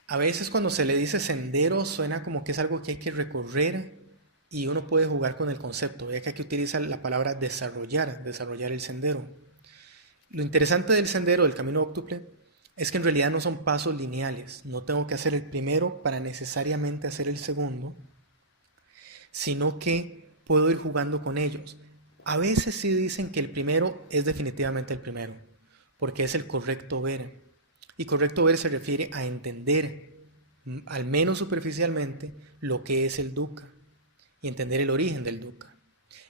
A veces cuando se le dice sendero suena como que es algo que hay que recorrer y uno puede jugar con el concepto. Vea que aquí utiliza la palabra desarrollar el sendero. Lo interesante del sendero, del camino óctuple, es que en realidad no son pasos lineales. No tengo que hacer el primero para necesariamente hacer el segundo, sino que puedo ir jugando con ellos. A veces sí dicen que el primero es definitivamente el primero, porque es el correcto ver. Y correcto ver se refiere a entender, al menos superficialmente, lo que es el dukkha y entender el origen del dukkha.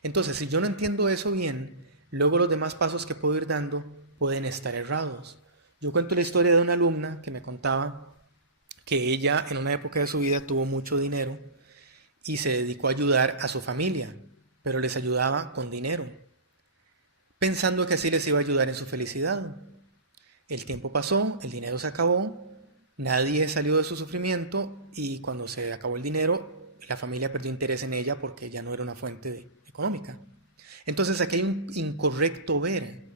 Entonces, si yo no entiendo eso bien, luego los demás pasos que puedo ir dando pueden estar errados. Yo cuento la historia de una alumna que me contaba que ella en una época de su vida tuvo mucho dinero y se dedicó a ayudar a su familia, pero les ayudaba con dinero, pensando que así les iba a ayudar en su felicidad. El tiempo pasó, el dinero se acabó, nadie salió de su sufrimiento y cuando se acabó el dinero, la familia perdió interés en ella porque ya no era una fuente económica. Entonces aquí hay un incorrecto ver.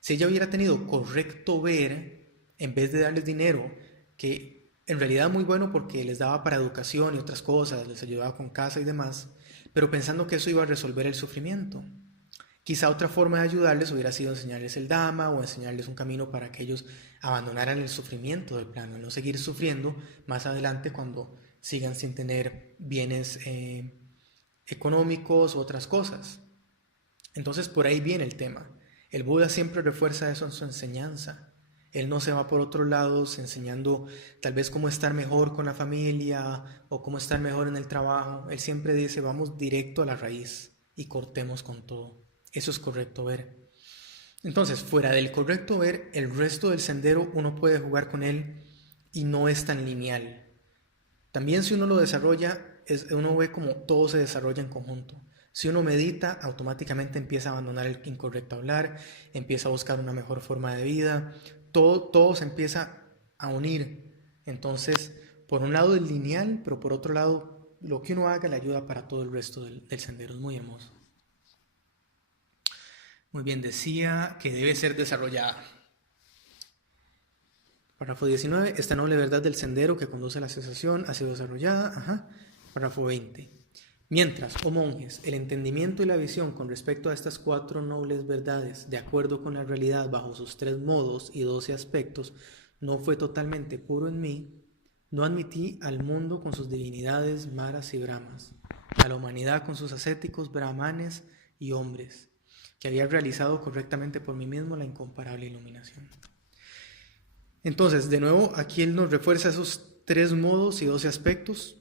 Si ella hubiera tenido correcto ver, en vez de darles dinero, que en realidad es muy bueno porque les daba para educación y otras cosas, les ayudaba con casa y demás, pero pensando que eso iba a resolver el sufrimiento. Quizá otra forma de ayudarles hubiera sido enseñarles el Dhamma o enseñarles un camino para que ellos abandonaran el sufrimiento del plano, y no seguir sufriendo más adelante cuando sigan sin tener bienes económicos u otras cosas. Entonces por ahí viene el tema. El Buda siempre refuerza eso en su enseñanza. Él no se va por otros lados enseñando tal vez cómo estar mejor con la familia o cómo estar mejor en el trabajo. Él siempre dice, vamos directo a la raíz y cortemos con todo. Eso es correcto ver. Entonces, fuera del correcto ver, el resto del sendero uno puede jugar con él y no es tan lineal. También si uno lo desarrolla, uno ve como todo se desarrolla en conjunto. Si uno medita, automáticamente empieza a abandonar el incorrecto hablar, empieza a buscar una mejor forma de vida, todo se empieza a unir. Entonces, por un lado es lineal, pero por otro lado, lo que uno haga le ayuda para todo el resto del sendero. Es muy hermoso. Muy bien, decía que debe ser desarrollada. Párrafo 19. Esta noble verdad del sendero que conduce a la cesación ha sido desarrollada. Párrafo 20. Mientras, oh monjes, el entendimiento y la visión con respecto a estas 4 nobles verdades, de acuerdo con la realidad bajo sus 3 modos y 12 aspectos, no fue totalmente puro en mí, no admití al mundo con sus divinidades maras y brahmas, a la humanidad con sus ascéticos brahmanes y hombres, que había realizado correctamente por mí mismo la incomparable iluminación. Entonces, de nuevo, aquí él nos refuerza esos 3 modos y 12 aspectos,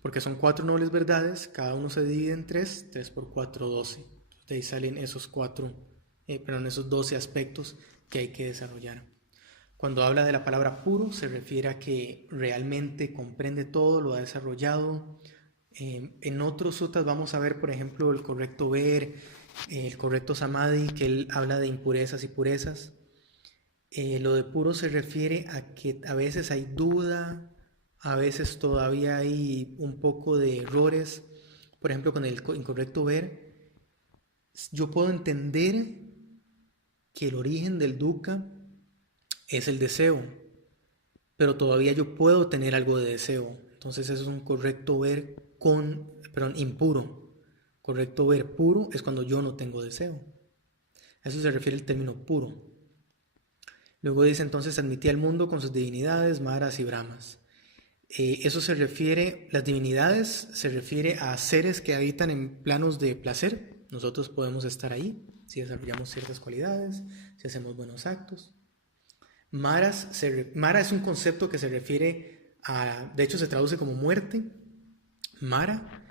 porque son 4 nobles verdades, cada uno se divide en 3, 3 por 4, 12. De ahí salen esos 12 aspectos que hay que desarrollar. Cuando habla de la palabra puro, se refiere a que realmente comprende todo, lo ha desarrollado. En otros suttas vamos a ver, por ejemplo, el correcto ver, el correcto samadhi, que él habla de impurezas y purezas. Lo de puro se refiere a que a veces hay duda, a veces todavía hay un poco de errores. Por ejemplo, con el incorrecto ver, yo puedo entender que el origen del dukkha es el deseo, pero todavía yo puedo tener algo de deseo. Entonces eso es un correcto ver impuro. Correcto ver puro es cuando yo no tengo deseo. A eso se refiere el término puro. Luego dice entonces admitía al mundo con sus divinidades, maras y brahmas. Eso se refiere, las divinidades se refiere a seres que habitan en planos de placer. Nosotros podemos estar ahí si desarrollamos ciertas cualidades, si hacemos buenos actos. Mara es un concepto que se refiere a, de hecho se traduce como muerte, Mara,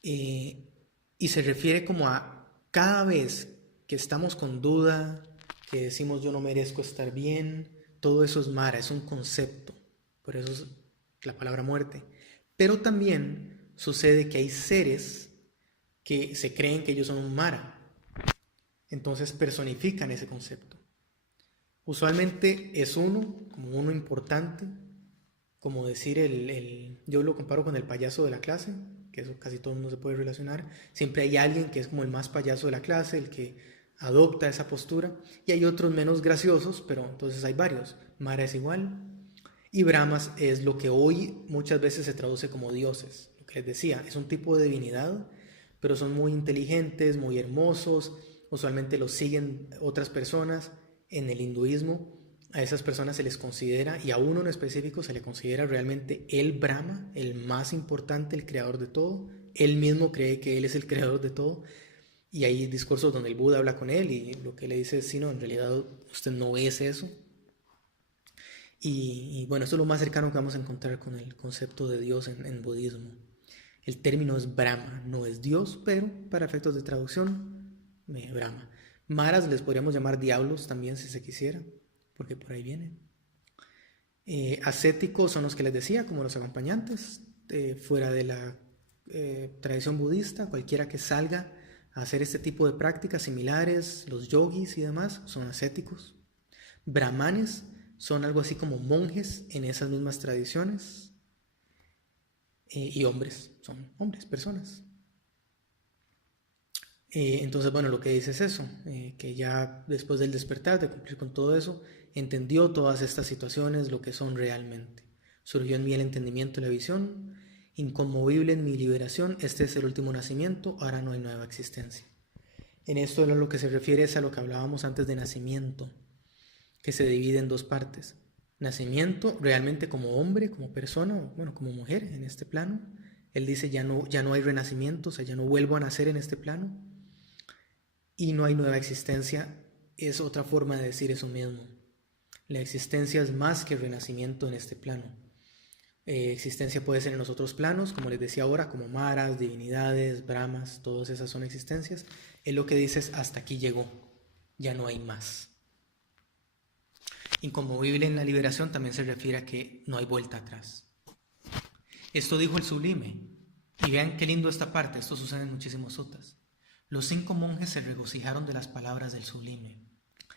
y se refiere como a cada vez que estamos con duda, que decimos yo no merezco estar bien, todo eso es Mara, es un concepto, por eso es la palabra muerte. Pero también sucede que hay seres que se creen que ellos son un Mara, entonces personifican ese concepto. Usualmente es como uno importante, como decir yo lo comparo con el payaso de la clase, que eso casi todo el mundo se puede relacionar. Siempre hay alguien que es como el más payaso de la clase, el que adopta esa postura, y hay otros menos graciosos, pero entonces hay varios. Mara es igual, y Brahmas es lo que hoy muchas veces se traduce como dioses. Lo que les decía, es un tipo de divinidad, pero son muy inteligentes, muy hermosos, usualmente los siguen otras personas. En el hinduismo a esas personas se les considera, y a uno en específico se le considera realmente el Brahma, el más importante, el creador de todo. Él mismo cree que él es el creador de todo, y hay discursos donde el Buda habla con él y lo que le dice es, sí, no, en realidad usted no es eso. Y bueno, esto es lo más cercano que vamos a encontrar con el concepto de Dios en budismo. El término es Brahma, no es Dios, pero para efectos de traducción, Brahma. Maras les podríamos llamar diablos también si se quisiera, porque por ahí viene. Ascéticos son los que les decía, como los acompañantes, fuera de la tradición budista, cualquiera que salga a hacer este tipo de prácticas similares, los yogis y demás, son ascéticos. Brahmanes son algo así como monjes en esas mismas tradiciones. Y hombres, son hombres, personas. Entonces, bueno, lo que dice es eso, que ya después del despertar, de cumplir con todo eso, entendió todas estas situaciones, lo que son realmente. Surgió en mí el entendimiento y la visión, inconmovible en mi liberación, este es el último nacimiento, ahora no hay nueva existencia. En esto a lo que se refiere es a lo que hablábamos antes de nacimiento, que se divide en 2 partes. Nacimiento realmente como hombre, como persona, bueno, como mujer en este plano. Él dice ya no hay renacimiento, o sea, ya no vuelvo a nacer en este plano. Y no hay nueva existencia, es otra forma de decir eso mismo. La existencia es más que renacimiento en este plano. Existencia puede ser en los otros planos, como les decía ahora, como maras, divinidades, brahmas, todas esas son existencias. Él lo que dice es hasta aquí llegó, ya no hay más. Inconmovible en la liberación también se refiere a que no hay vuelta atrás. Esto dijo el sublime. Y vean qué lindo esta parte, esto sucede en muchísimos suttas. Los 5 monjes se regocijaron de las palabras del sublime.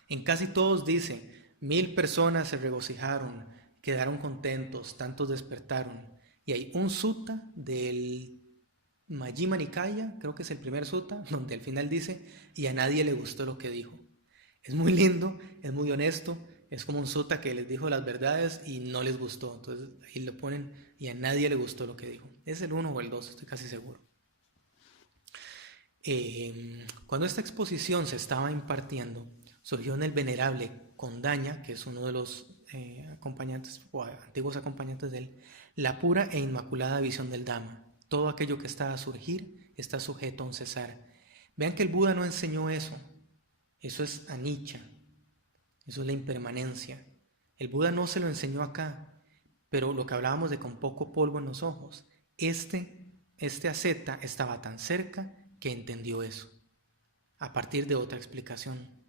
En casi todos dice, 1000 personas se regocijaron, quedaron contentos, tantos despertaron. Y hay un sutta del Majjhima Nikaya, creo que es el primer sutta, donde al final dice, y a nadie le gustó lo que dijo. Es muy lindo, es muy honesto, es como un sutta que les dijo las verdades y no les gustó. Entonces ahí le ponen, y a nadie le gustó lo que dijo. Es el 1 o el 2, estoy casi seguro. Cuando esta exposición se estaba impartiendo, surgió en el venerable Kondaña, que es uno de los acompañantes o antiguos acompañantes de él, la pura e inmaculada visión del Dhamma. Todo aquello que está a surgir está sujeto a un cesar. Vean que el Buda no enseñó eso. Eso es anicca, eso es la impermanencia. El Buda no se lo enseñó acá, pero lo que hablábamos de con poco polvo en los ojos, este asceta estaba tan cerca que entendió eso, a partir de otra explicación.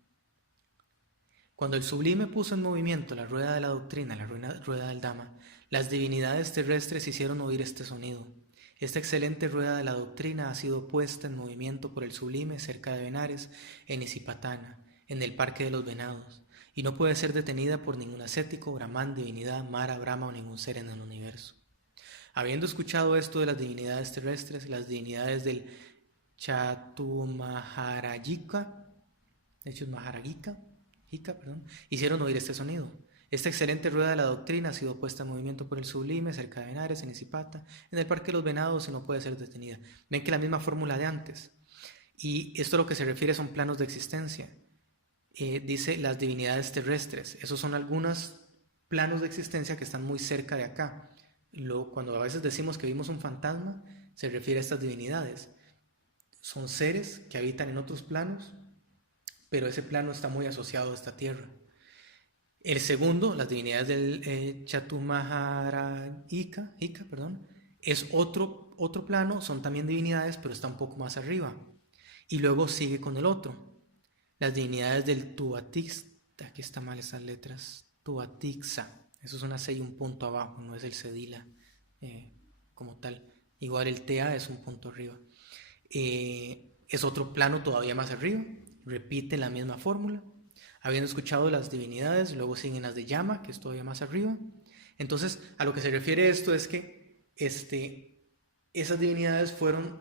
Cuando el sublime puso en movimiento la rueda de la doctrina, la rueda del Dhamma, las divinidades terrestres hicieron oír este sonido. Esta excelente rueda de la doctrina ha sido puesta en movimiento por el sublime cerca de Benares, en Isipatana, en el Parque de los Venados, y no puede ser detenida por ningún ascético, brahman, divinidad, mara, brahma o ningún ser en el universo. Habiendo escuchado esto de las divinidades terrestres, las divinidades del Chatumaharajika, hicieron oír este sonido. Esta excelente rueda de la doctrina ha sido puesta en movimiento por el sublime cerca de Benares, en Isipata, en el Parque de los Venados, y no puede ser detenida. Ven que la misma fórmula de antes. Y esto a lo que se refiere son planos de existencia. Dice las divinidades terrestres. Esos son algunos planos de existencia que están muy cerca de acá. Cuando a veces decimos que vimos un fantasma, se refiere a estas divinidades. Son seres que habitan en otros planos, pero ese plano está muy asociado a esta tierra. El segundo, las divinidades del Chatumaharajika, es otro plano, son también divinidades, pero está un poco más arriba. Y luego sigue con el otro. Las divinidades del Tuatix, aquí está mal esas letras, Tuatixa, eso es una C y un punto abajo, no es el cedila como tal. Igual el TA es un punto arriba. Es otro plano todavía más arriba, repite la misma fórmula. Habiendo escuchado las divinidades, luego siguen las de llama, que es todavía más arriba. Entonces, a lo que se refiere esto es que esas divinidades fueron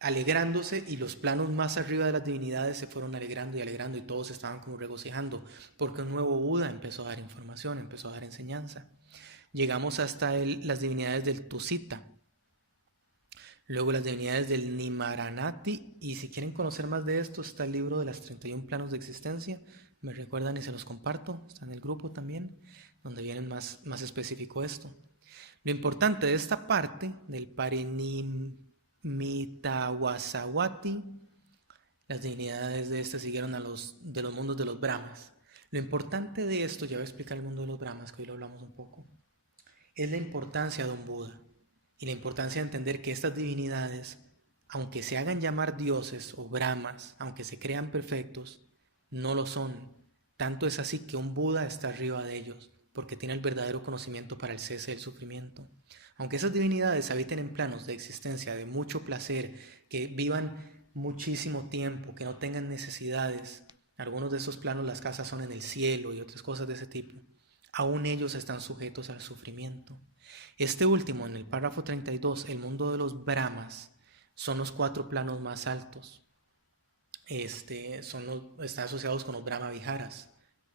alegrándose, y los planos más arriba de las divinidades se fueron alegrando y todos estaban como regocijando, porque un nuevo Buda empezó a dar información, empezó a dar enseñanza. Llegamos hasta las divinidades del Tusita, luego las divinidades del Nimaranati, y si quieren conocer más de esto, está el libro de las 31 planos de existencia, me recuerdan y se los comparto, está en el grupo también, donde viene más específico esto. Lo importante de esta parte, del Parinitawasawati, las divinidades de esta siguieron de los mundos de los Brahmas. Lo importante de esto, ya voy a explicar el mundo de los Brahmas, que hoy lo hablamos un poco, es la importancia de un Buda, y la importancia de entender que estas divinidades, aunque se hagan llamar dioses o brahmas, aunque se crean perfectos, no lo son. Tanto es así que un Buda está arriba de ellos, porque tiene el verdadero conocimiento para el cese del sufrimiento. Aunque esas divinidades habiten en planos de existencia de mucho placer, que vivan muchísimo tiempo, que no tengan necesidades, algunos de esos planos, las casas son en el cielo y otras cosas de ese tipo, aún ellos están sujetos al sufrimiento. Este último, en el párrafo 32, el mundo de los brahmas, son los 4 planos más altos. Están asociados con los Brahma Viharas,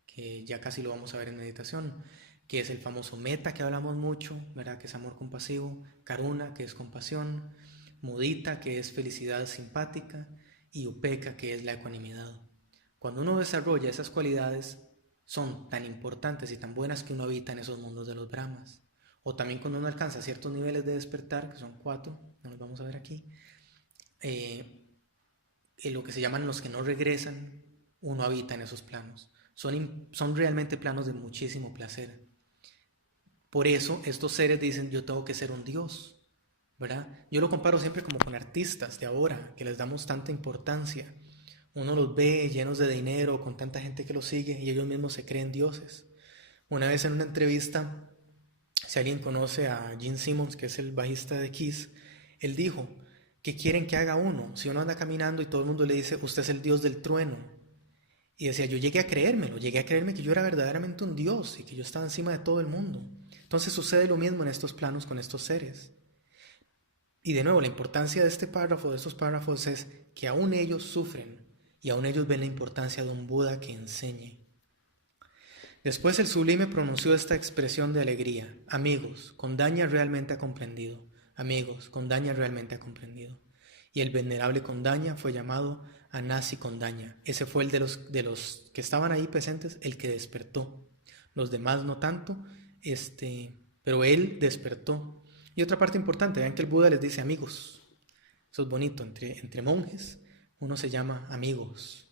que ya casi lo vamos a ver en meditación, que es el famoso Metta, que hablamos mucho, ¿verdad? Que es amor compasivo, Karuna, que es compasión, Mudita, que es felicidad simpática, y Upekkha, que es la ecuanimidad. Cuando uno desarrolla esas cualidades, son tan importantes y tan buenas que uno habita en esos mundos de los Brahmas. O también cuando uno alcanza ciertos niveles de despertar, que son 4, no los vamos a ver aquí, lo que se llaman los que no regresan, uno habita en esos planos. Son realmente planos de muchísimo placer. Por eso estos seres dicen, yo tengo que ser un dios, ¿verdad? Yo lo comparo siempre como con artistas de ahora, que les damos tanta importancia. Uno los ve llenos de dinero, con tanta gente que los sigue, y ellos mismos se creen dioses. Una vez en una entrevista, si alguien conoce a Gene Simmons, que es el bajista de Kiss, él dijo, ¿qué quieren que haga uno? Si uno anda caminando y todo el mundo le dice, usted es el dios del trueno. Y decía, yo llegué a creerme que yo era verdaderamente un dios y que yo estaba encima de todo el mundo. Entonces sucede lo mismo en estos planos con estos seres. Y de nuevo, la importancia de estos párrafos es que aún ellos sufren y aún ellos ven la importancia de un Buda que enseñe. Después el sublime pronunció esta expresión de alegría: amigos, Kondaña realmente ha comprendido. Amigos, Kondaña realmente ha comprendido. Y el venerable Kondaña fue llamado Anasi Kondaña. Ese fue el de los que estaban ahí presentes, el que despertó. Los demás no tanto, pero él despertó. Y otra parte importante, vean que el Buda les dice amigos. Eso es bonito, entre monjes uno se llama amigos.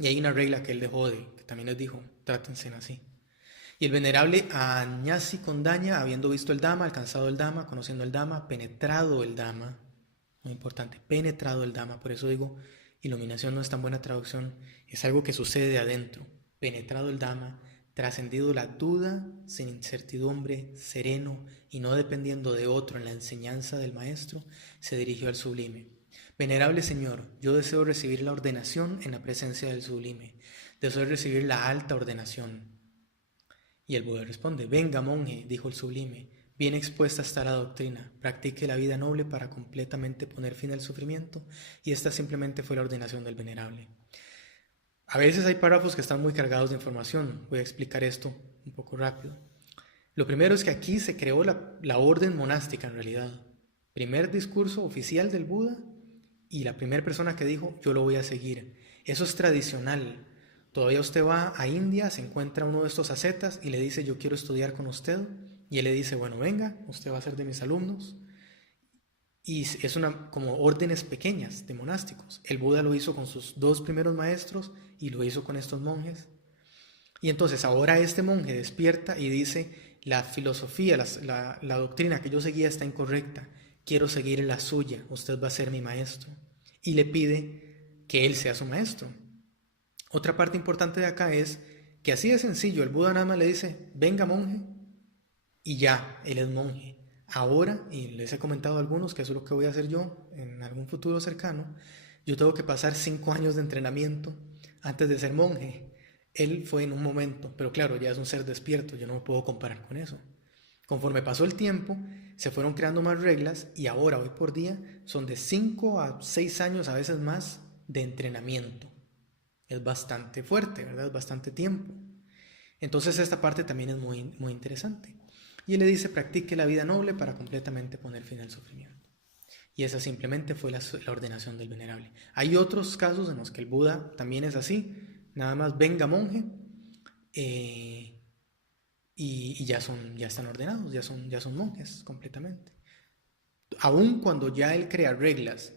Y hay una regla que él dejó que también les dijo, trátense así. Y el venerable Añasi Condaña, habiendo visto el Dhamma, alcanzado el Dhamma, conociendo el Dhamma, penetrado el Dhamma, muy importante, penetrado el Dhamma, por eso digo, iluminación no es tan buena traducción, es algo que sucede de adentro, penetrado el Dhamma, trascendido la duda, sin incertidumbre, sereno y no dependiendo de otro en la enseñanza del maestro, se dirigió al sublime. Venerable Señor, yo deseo recibir la ordenación en la presencia del sublime, deseo recibir la alta ordenación. Y el Buda responde, venga monje, dijo el sublime, bien expuesta está la doctrina, practique la vida noble para completamente poner fin al sufrimiento, y esta simplemente fue la ordenación del venerable. A veces hay párrafos que están muy cargados de información, voy a explicar esto un poco rápido. Lo primero es que aquí se creó la orden monástica en realidad. Primer discurso oficial del Buda y la primera persona que dijo, yo lo voy a seguir. Eso es tradicional. Todavía usted va a India, se encuentra uno de estos ascetas y le dice, yo quiero estudiar con usted. Y él le dice, bueno, venga, usted va a ser de mis alumnos. Y es como órdenes pequeñas de monásticos. El Buda lo hizo con sus 2 primeros maestros y lo hizo con estos monjes. Y entonces ahora este monje despierta y dice, la filosofía, la doctrina que yo seguía está incorrecta, quiero seguir la suya, usted va a ser mi maestro. Y le pide que él sea su maestro. Otra parte importante de acá es que así de sencillo, el Buda nada más le dice, venga monje, y ya, él es monje. Ahora, y les he comentado a algunos que eso es lo que voy a hacer yo en algún futuro cercano, yo tengo que pasar 5 años de entrenamiento antes de ser monje. Él fue en un momento, pero claro, ya es un ser despierto, yo no me puedo comparar con eso. Conforme pasó el tiempo, se fueron creando más reglas y ahora, hoy por día, son de 5 a 6 años, a veces más, de entrenamiento. Es bastante fuerte, ¿verdad? Es bastante tiempo. Entonces esta parte también es muy, muy interesante. Y él le dice, practique la vida noble para completamente poner fin al sufrimiento. Y esa simplemente fue la ordenación del venerable. Hay otros casos en los que el Buda también es así, nada más venga monje y ya están ordenados, ya son monjes completamente. Aun cuando ya él crea reglas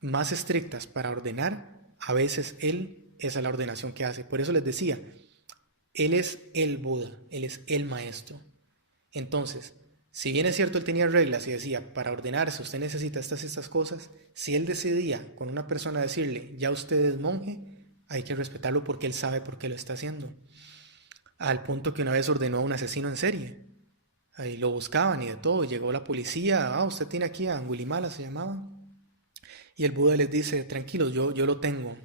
más estrictas para ordenar, a veces esa es la ordenación que hace. Por eso les decía, él es el Buda, él es el maestro. Entonces, si bien es cierto él tenía reglas y decía, para ordenarse usted necesita estas cosas, si él decidía con una persona decirle, ya usted es monje, hay que respetarlo porque él sabe por qué lo está haciendo. Al punto que una vez ordenó a un asesino en serie. Ahí lo buscaban y de todo, llegó la policía, usted tiene aquí a Angulimala, se llamaba. Y el Buda les dice, tranquilos, yo lo tengo,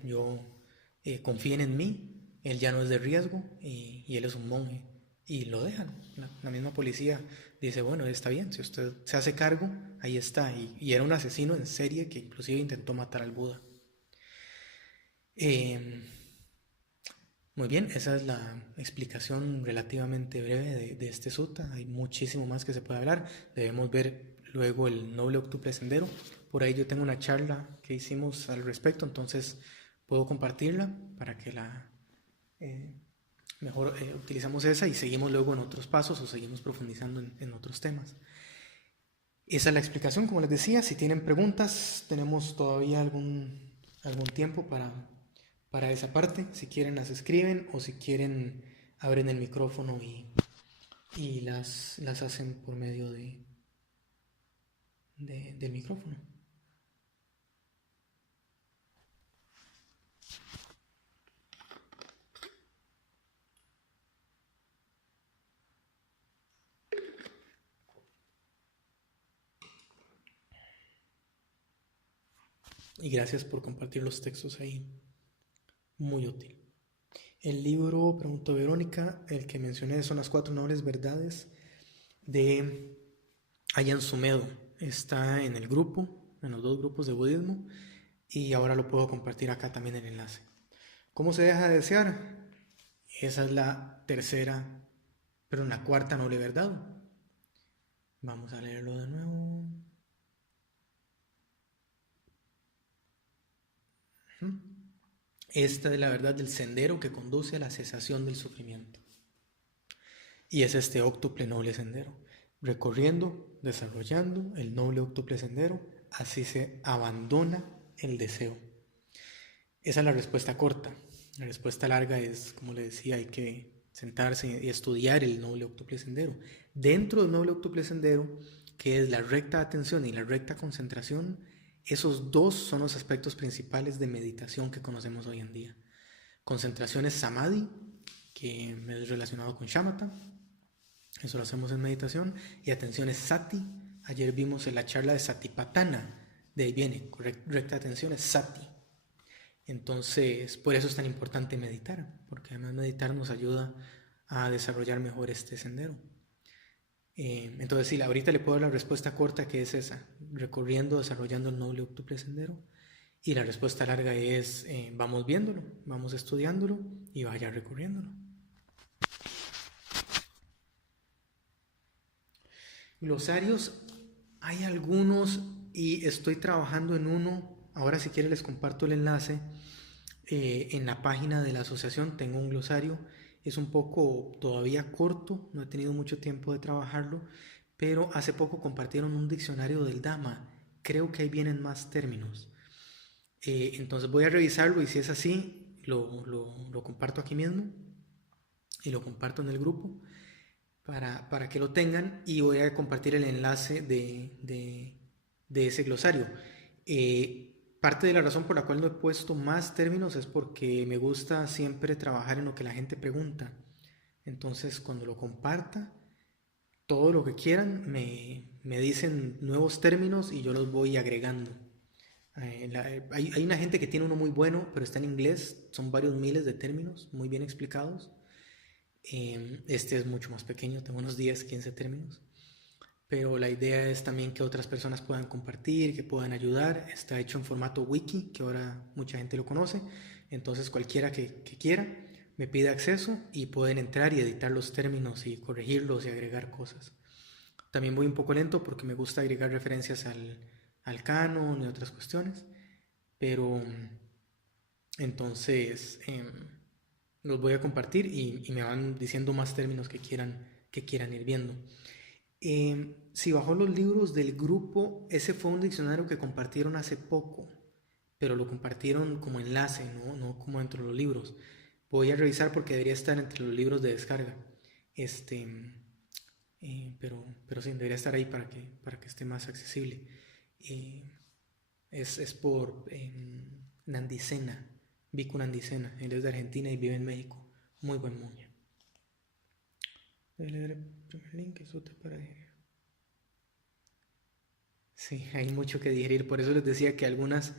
confíen en mí, él ya no es de riesgo y él es un monje. Y lo dejan. La misma policía dice, bueno, está bien, si usted se hace cargo, ahí está. Y era un asesino en serie que inclusive intentó matar al Buda. Muy bien, esa es la explicación relativamente breve de este sutta. Hay muchísimo más que se puede hablar. Debemos ver luego el noble octuple sendero. Por ahí yo tengo una charla que hicimos al respecto, entonces puedo compartirla para que mejor utilizamos esa y seguimos luego en otros pasos o seguimos profundizando en otros temas. Esa es la explicación, como les decía. Si tienen preguntas, tenemos todavía algún tiempo para esa parte. Si quieren las escriben o si quieren abren el micrófono y las hacen por medio del micrófono. Y gracias por compartir los textos ahí. Muy útil. El libro, preguntó Verónica, el que mencioné son las 4 nobles verdades de Ayan Sumedo. Está en el grupo, en los 2 grupos de budismo, y ahora lo puedo compartir acá también el enlace. ¿Cómo se deja de desear? Esa es la cuarta noble verdad. Vamos a leerlo de nuevo. Esta es la verdad del sendero que conduce a la cesación del sufrimiento. Y es este óctuple noble sendero. Recorriendo, desarrollando el noble óctuple sendero, así se abandona el deseo. Esa es la respuesta corta. La respuesta larga es, como le decía, hay que sentarse y estudiar el noble octuple sendero. Dentro del noble octuple sendero, que es la recta atención y la recta concentración, esos dos son los aspectos principales de meditación que conocemos hoy en día. Concentración es samadhi, que es relacionado con shamatha, eso lo hacemos en meditación, y atención es sati. Ayer vimos en la charla de satipatthana, de ahí viene, recta atención es sati. Entonces, por eso es tan importante meditar, porque además meditar nos ayuda a desarrollar mejor este sendero. Entonces, sí, ahorita le puedo dar la respuesta corta, que es esa, recorriendo, desarrollando el noble octuple sendero. Y la respuesta larga es, vamos viéndolo, vamos estudiándolo y vaya recorriéndolo. Glosarios, hay algunos y estoy trabajando en uno. Ahora si quieren les comparto el enlace. En la página de la asociación tengo un glosario. Es un poco todavía corto, no he tenido mucho tiempo de trabajarlo, pero hace poco compartieron un diccionario del Dhamma. Creo que ahí vienen más términos. Entonces voy a revisarlo y si es así, lo comparto aquí mismo y lo comparto en el grupo para que lo tengan, y voy a compartir el enlace de ese glosario. Parte de la razón por la cual no he puesto más términos es porque me gusta siempre trabajar en lo que la gente pregunta. Entonces, cuando lo comparta, todo lo que quieran, me dicen nuevos términos y yo los voy agregando. Hay una gente que tiene uno muy bueno, pero está en inglés, son varios miles de términos muy bien explicados. Este es mucho más pequeño, tengo unos 10, 15 términos. Pero la idea es también que otras personas puedan compartir, que puedan ayudar. Está hecho en formato wiki, que ahora mucha gente lo conoce. Entonces cualquiera que quiera me pide acceso y pueden entrar y editar los términos y corregirlos y agregar cosas. También voy un poco lento porque me gusta agregar referencias al canon y otras cuestiones. Pero entonces los voy a compartir y me van diciendo más términos que quieran ir viendo. Si bajó los libros del grupo, ese fue un diccionario que compartieron hace poco, pero lo compartieron como enlace, no como dentro de los libros. Voy a revisar porque debería estar entre los libros de descarga. Pero sí, debería estar ahí para que esté más accesible. Es por Nandicena, Vicu Nandicena. Él es de Argentina y vive en México. Muy buen monje. Voy a leer el primer link, que sutta para digerir. Sí, hay mucho que digerir. Por eso les decía que algunas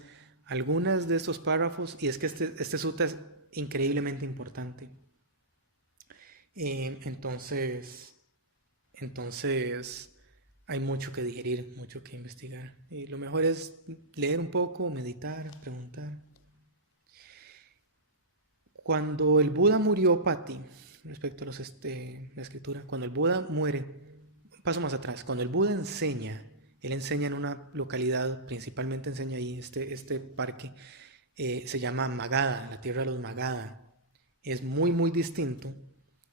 de estos párrafos, y es que este sutta es increíblemente importante. Entonces hay mucho que digerir, mucho que investigar. Y lo mejor es leer un poco, meditar, preguntar. Cuando el Buda murió, Patti, respecto a la escritura, cuando el Buda muere, paso más atrás, cuando el Buda enseña, él enseña en una localidad, principalmente enseña ahí, este parque, se llama Magadha, la tierra de los Magadha. Es muy, muy distinto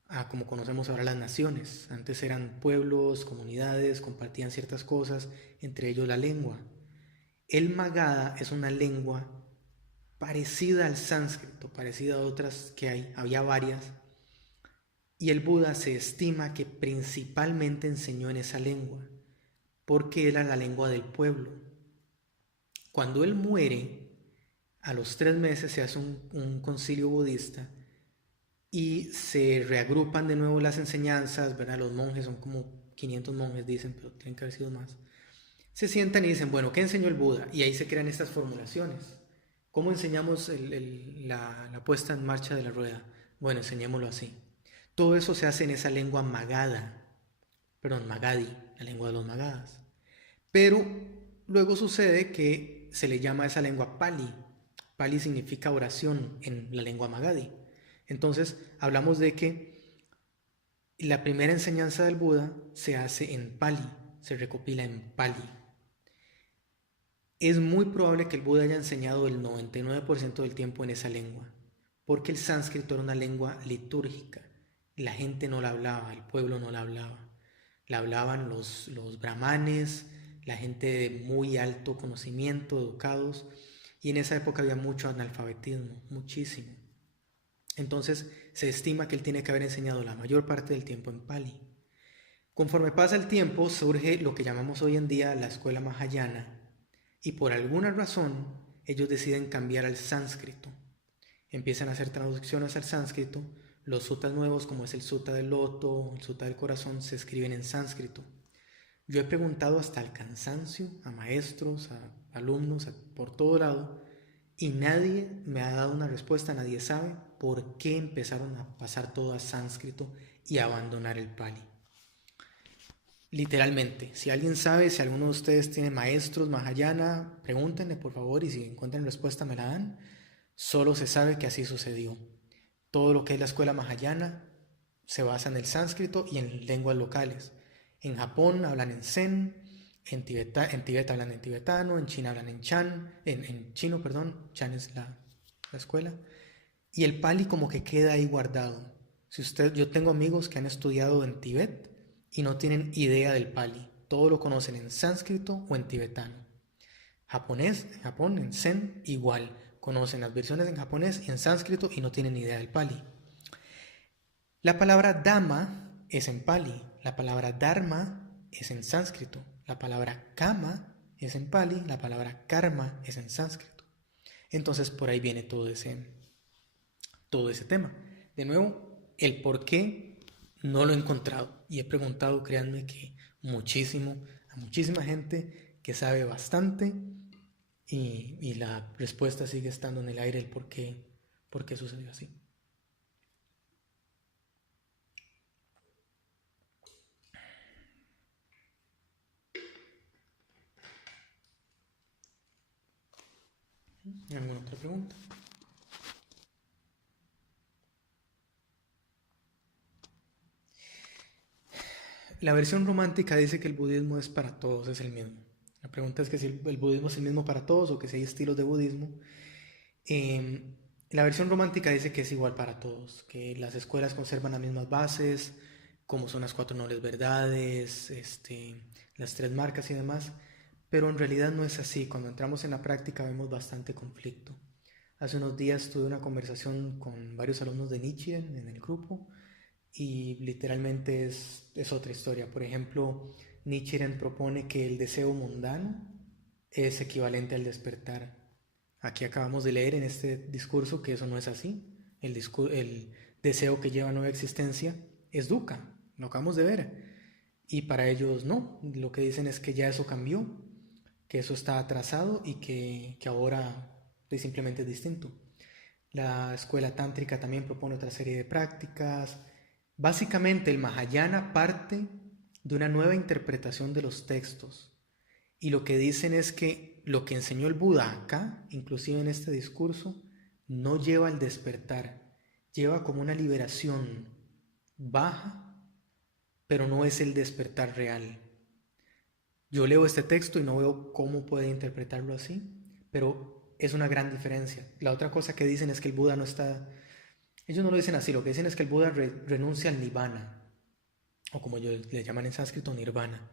a como conocemos ahora las naciones. Antes eran pueblos, comunidades, compartían ciertas cosas, entre ellos la lengua. El Magadha es una lengua parecida al sánscrito, parecida a otras que había varias, y el Buda se estima que principalmente enseñó en esa lengua, porque era la lengua del pueblo. Cuando él muere, a los 3 meses se hace un concilio budista y se reagrupan de nuevo las enseñanzas, ¿verdad? Los monjes, son como 500 monjes dicen, pero tienen que haber sido más. Se sientan y dicen, bueno, ¿qué enseñó el Buda? Y ahí se crean estas formulaciones. ¿Cómo enseñamos la puesta en marcha de la rueda? Bueno, enseñémoslo así. Todo eso se hace en esa lengua Magadhi, la lengua de los Magadhas. Pero luego sucede que se le llama a esa lengua Pali. Pali significa oración en la lengua Magadhi. Entonces hablamos de que la primera enseñanza del Buda se hace en Pali, se recopila en Pali. Es muy probable que el Buda haya enseñado el 99% del tiempo en esa lengua, porque el sánscrito era una lengua litúrgica. La gente no la hablaba, el pueblo no la hablaba. La hablaban los brahmanes, la gente de muy alto conocimiento, educados, y en esa época había mucho analfabetismo, muchísimo. Entonces se estima que él tiene que haber enseñado la mayor parte del tiempo en Pali. Conforme pasa el tiempo, surge lo que llamamos hoy en día la escuela Mahayana, y por alguna razón ellos deciden cambiar al sánscrito. Empiezan a hacer traducciones al sánscrito. Los suttas nuevos, como es el sutta del loto, el sutta del corazón, se escriben en sánscrito. Yo he preguntado hasta el cansancio a maestros, a alumnos, por todo lado, y nadie me ha dado una respuesta, nadie sabe por qué empezaron a pasar todo a sánscrito y a abandonar el Pali. Literalmente, si alguien sabe, si alguno de ustedes tiene maestros Mahayana, pregúntenle por favor, y si encuentran respuesta me la dan. Solo se sabe que así sucedió. Todo lo que es la escuela Mahayana se basa en el sánscrito y en lenguas locales. En Japón hablan en Zen, en Tibet hablan en tibetano, en China hablan en chino, perdón, Chan es la escuela. Y el Pali como que queda ahí guardado. Yo tengo amigos que han estudiado en Tibet y no tienen idea del Pali. Todo lo conocen en sánscrito o en tibetano. Japón, en Zen, igual. Conocen las versiones en japonés y en sánscrito y no tienen idea del Pali. La palabra Dhamma es en Pali. La palabra Dharma es en sánscrito. La palabra Kama es en Pali. La palabra Karma es en sánscrito. Entonces por ahí viene todo ese tema. De nuevo, el por qué no lo he encontrado y he preguntado, créanme que a muchísima gente que sabe bastante y la respuesta sigue estando en el aire, el por qué sucedió así. ¿Alguna otra pregunta? La versión romántica dice que el budismo es para todos, es el mismo. La pregunta es que si el budismo es el mismo para todos o que si hay estilos de budismo. La versión romántica dice que es igual para todos, que las escuelas conservan las mismas bases, como son las 4 nobles verdades, las 3 marcas y demás, pero en realidad no es así. Cuando entramos en la práctica vemos bastante conflicto. Hace unos días tuve una conversación con varios alumnos de Nichiren en el grupo y literalmente es otra historia. Por ejemplo, Nichiren propone que el deseo mundano es equivalente al despertar. Aquí acabamos de leer en este discurso que eso no es así. El deseo que lleva a nueva existencia es dukkha, lo acabamos de ver. Y para ellos no, lo que dicen es que ya eso cambió, que eso está atrasado y que ahora es simplemente distinto. La escuela tántrica también propone otra serie de prácticas. Básicamente el Mahayana parte de una nueva interpretación de los textos y lo que dicen es que lo que enseñó el Buda acá, inclusive en este discurso, no lleva al despertar, lleva como una liberación baja, pero no es el despertar real. Yo leo este texto y no veo cómo puede interpretarlo así, pero es una gran diferencia. La otra cosa que dicen es que el Buda no está... Ellos no lo dicen así, lo que dicen es que el Buda renuncia al nirvana, o como ellos le llaman en sánscrito, nirvana,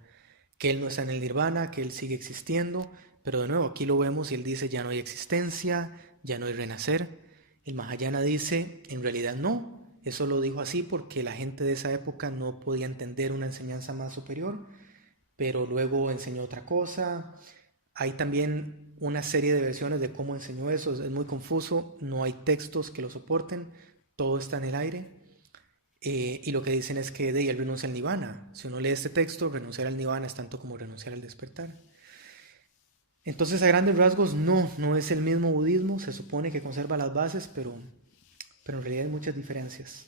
que él no está en el nirvana, que él sigue existiendo, pero de nuevo aquí lo vemos y él dice ya no hay existencia, ya no hay renacer. El Mahayana dice, en realidad no, eso lo dijo así porque la gente de esa época no podía entender una enseñanza más superior, pero luego enseñó otra cosa. Hay también una serie de versiones de cómo enseñó eso, es muy confuso, no hay textos que lo soporten, todo está en el aire. Y lo que dicen es que él renuncia al nirvana. Si uno lee este texto, renunciar al nirvana es tanto como renunciar al despertar. Entonces, a grandes rasgos, no es el mismo budismo. Se supone que conserva las bases, pero en realidad hay muchas diferencias.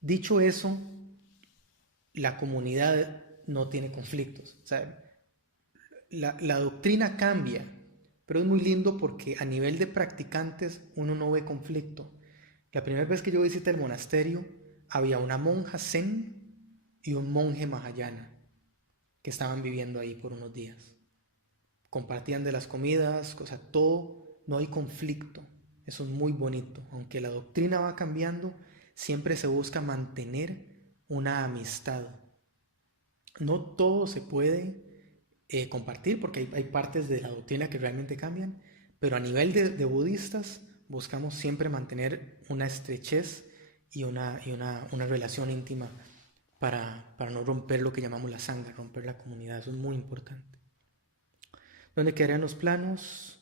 Dicho eso, la comunidad no tiene conflictos. O sea, la doctrina cambia, pero es muy lindo porque a nivel de practicantes uno no ve conflicto. La primera vez que yo visité el monasterio, había una monja zen y un monje mahayana que estaban viviendo ahí por unos días. Compartían de las comidas, o sea, todo, no hay conflicto. Eso es muy bonito. Aunque la doctrina va cambiando, siempre se busca mantener una amistad. No todo se puede compartir porque hay partes de la doctrina que realmente cambian, pero a nivel de budistas, buscamos siempre mantener una estrechez y una relación íntima para no romper lo que llamamos la sangre, romper la comunidad. Eso es muy importante. ¿Dónde quedarían los planos?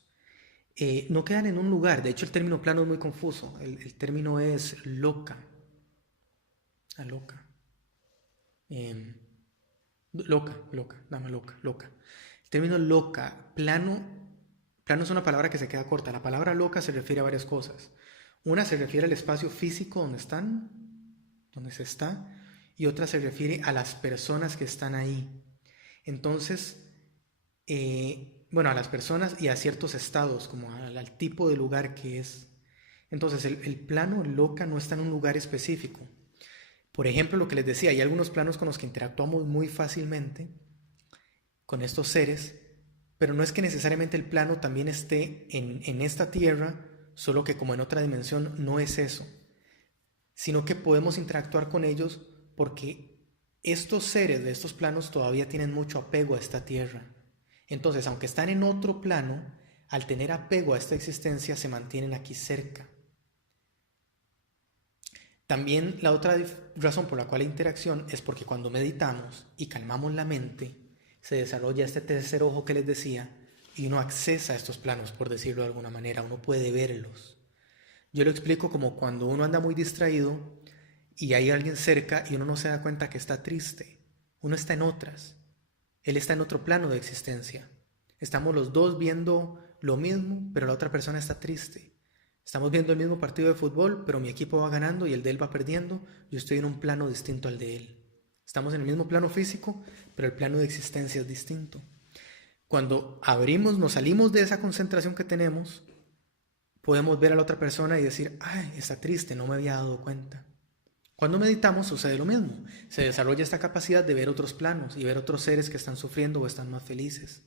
No quedan en un lugar. De hecho, el término plano es muy confuso. El término es loca. La loca. Dama loca. El término loca, plano es una palabra que se queda corta. La palabra loca se refiere a varias cosas. Una se refiere al espacio físico donde se está, y otra se refiere a las personas que están ahí. Entonces, a las personas y a ciertos estados, como al tipo de lugar que es. Entonces, el plano loca no está en un lugar específico. Por ejemplo, lo que les decía, hay algunos planos con los que interactuamos muy fácilmente con estos seres, pero no es que necesariamente el plano también esté en esta tierra, solo que como en otra dimensión no es eso, sino que podemos interactuar con ellos porque estos seres de estos planos todavía tienen mucho apego a esta tierra. Entonces, aunque están en otro plano, al tener apego a esta existencia se mantienen aquí cerca. También la otra razón por la cual hay interacción es porque cuando meditamos y calmamos la mente, se desarrolla este tercer ojo que les decía y uno accesa a estos planos, por decirlo de alguna manera, uno puede verlos. Yo lo explico como cuando uno anda muy distraído y hay alguien cerca y uno no se da cuenta que está triste. Uno está en otras. Él está en otro plano de existencia. Estamos los dos viendo lo mismo, pero la otra persona está triste. Estamos viendo el mismo partido de fútbol, pero mi equipo va ganando y el de él va perdiendo. Yo estoy en un plano distinto al de él. Estamos en el mismo plano físico, pero el plano de existencia es distinto. Cuando nos salimos de esa concentración que tenemos, podemos ver a la otra persona y decir, ay, está triste, no me había dado cuenta. Cuando meditamos sucede lo mismo. Se desarrolla esta capacidad de ver otros planos y ver otros seres que están sufriendo o están más felices.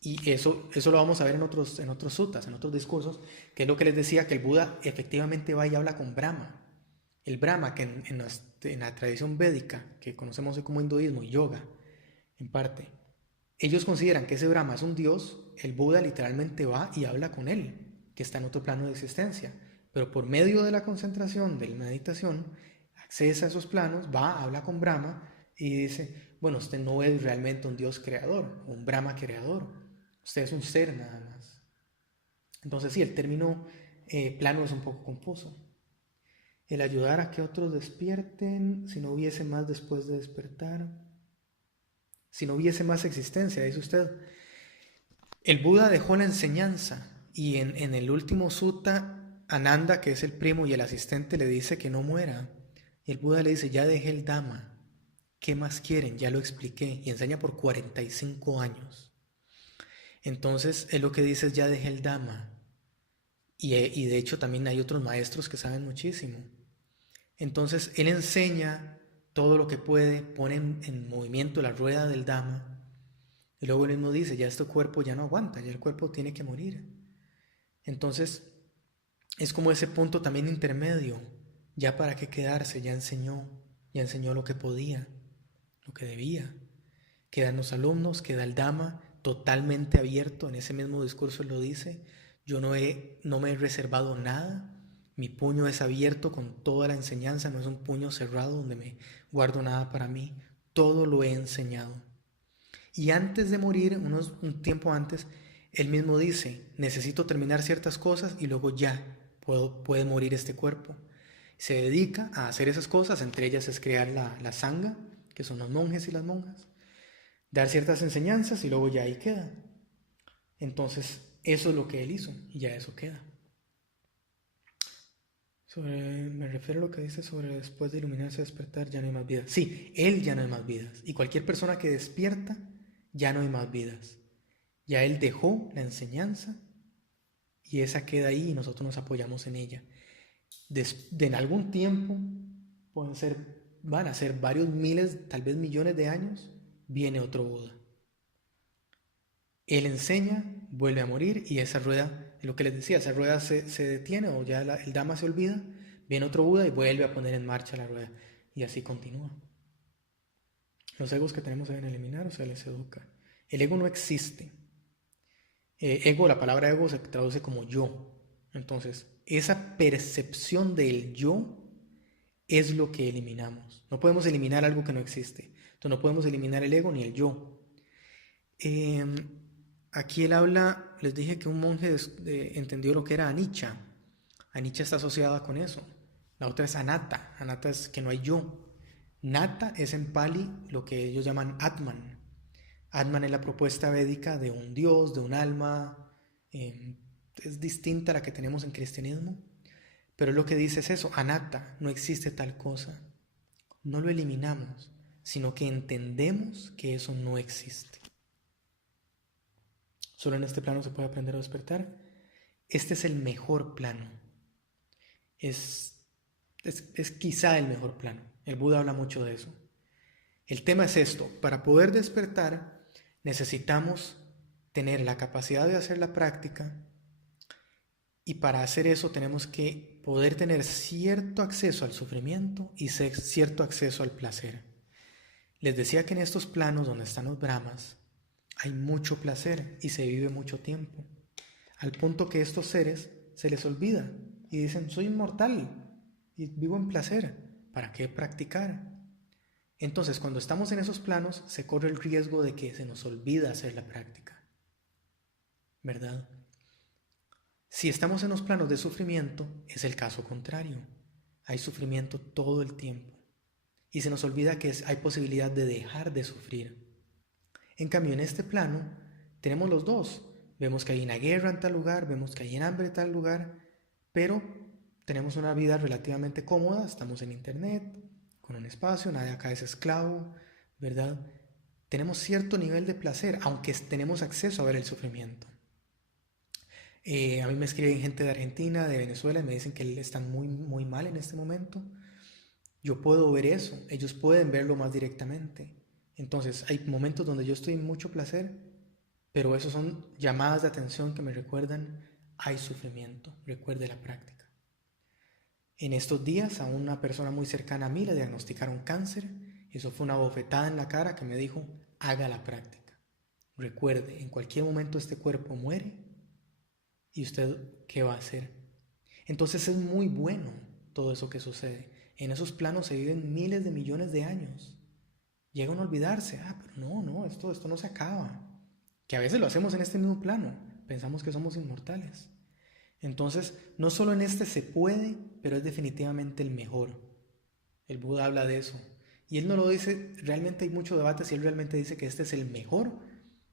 Y eso lo vamos a ver en otros suttas, en otros discursos, que es lo que les decía, que el Buda efectivamente va y habla con Brahma. El Brahma, que en la tradición védica, que conocemos hoy como hinduismo y yoga, en parte, ellos consideran que ese Brahma es un dios. El Buda literalmente va y habla con él, que está en otro plano de existencia. Pero por medio de la concentración, de la meditación, accesa a esos planos, va, habla con Brahma y dice, bueno, usted no es realmente un dios creador, un Brahma creador. Usted es un ser nada más. Entonces sí, el término plano es un poco confuso. El ayudar a que otros despierten, si no hubiese más después de despertar, si no hubiese más existencia, dice usted. El Buda dejó la enseñanza y en el último sutta, Ananda, que es el primo y el asistente, le dice que no muera. Y el Buda le dice, ya dejé el Dhamma, ¿qué más quieren? Ya lo expliqué. Y enseña por 45 años. Entonces, él lo que dice es, ya dejé el Dhamma. Y de hecho también hay otros maestros que saben muchísimo. Entonces, él enseña todo lo que puede, pone en movimiento la rueda del Dhamma. Y luego él mismo dice, ya este cuerpo ya no aguanta, ya el cuerpo tiene que morir. Entonces, es como ese punto también intermedio. Ya para qué quedarse, ya enseñó lo que podía, lo que debía. Quedan los alumnos, queda el Dhamma totalmente abierto. En ese mismo discurso él lo dice, yo no me he reservado nada, mi puño es abierto con toda la enseñanza, no es un puño cerrado donde me guardo nada para mí, todo lo he enseñado. Y antes de morir, un tiempo antes, él mismo dice, necesito terminar ciertas cosas y luego ya puede morir este cuerpo. Se dedica a hacer esas cosas, entre ellas es crear la sangha, que son los monjes y las monjas, dar ciertas enseñanzas y luego ya ahí queda. Entonces, eso es lo que él hizo y ya eso queda. Me refiero a lo que dice sobre después de iluminarse, despertar, ya no hay más vidas. Sí, él ya no hay más vidas. Y cualquier persona que despierta, ya no hay más vidas. Ya él dejó la enseñanza y esa queda ahí y nosotros nos apoyamos en ella. En algún tiempo, van a ser varios miles, tal vez millones de años, viene otro Buda. Él enseña, vuelve a morir y esa rueda, lo que les decía, esa rueda se detiene o ya el Dhamma se olvida, viene otro Buda y vuelve a poner en marcha la rueda y así continúa. Los egos que tenemos se deben eliminar o se les educa. El ego no existe. La palabra ego se traduce como yo. Entonces, esa percepción del yo es lo que eliminamos. No podemos eliminar algo que no existe. Entonces, no podemos eliminar el ego ni el yo. Aquí él habla, les dije que un monje entendió lo que era anicca. Anicca está asociada con eso. La otra es anatta. Anatta es que no hay yo. Nata es en Pali lo que ellos llaman Atman. Atman es la propuesta védica de un dios, de un alma. Es distinta a la que tenemos en cristianismo. Pero lo que dice es eso, anatta, no existe tal cosa. No lo eliminamos, sino que entendemos que eso no existe. Solo en este plano se puede aprender a despertar. Este es el mejor plano. Es quizá el mejor plano. El Buda habla mucho de eso. El tema es esto. Para poder despertar necesitamos tener la capacidad de hacer la práctica, y para hacer eso tenemos que poder tener cierto acceso al sufrimiento y cierto acceso al placer. Les decía que en estos planos donde están los Brahmas hay mucho placer y se vive mucho tiempo, al punto que estos seres se les olvida y dicen, soy inmortal y vivo en placer, ¿para qué practicar? Entonces, cuando estamos en esos planos, se corre el riesgo de que se nos olvida hacer la práctica, ¿verdad? Si estamos en los planos de sufrimiento, es el caso contrario. Hay sufrimiento todo el tiempo y se nos olvida que hay posibilidad de dejar de sufrir. En cambio, en este plano tenemos los dos. Vemos que hay una guerra en tal lugar, vemos que hay hambre en tal lugar, pero tenemos una vida relativamente cómoda, estamos en internet, con un espacio, nadie acá es esclavo, ¿verdad? Tenemos cierto nivel de placer, aunque tenemos acceso a ver el sufrimiento. A mí me escriben gente de Argentina, de Venezuela, y me dicen que están muy, muy mal en este momento. Yo puedo ver eso, ellos pueden verlo más directamente. Entonces, hay momentos donde yo estoy en mucho placer, pero esos son llamadas de atención que me recuerdan, hay sufrimiento, recuerde la práctica. En estos días, a una persona muy cercana a mí le diagnosticaron cáncer. Eso fue una bofetada en la cara que me dijo, haga la práctica. Recuerde, en cualquier momento este cuerpo muere. ¿Y usted qué va a hacer? Entonces es muy bueno todo eso que sucede. En esos planos se viven miles de millones de años. Llegan a olvidarse, pero no, esto no se acaba. Que a veces lo hacemos en este mismo plano. Pensamos que somos inmortales. Entonces, no solo en este se puede, pero es definitivamente el mejor. El Buda habla de eso. Y él no lo dice, realmente hay mucho debate si él realmente dice que este es el mejor,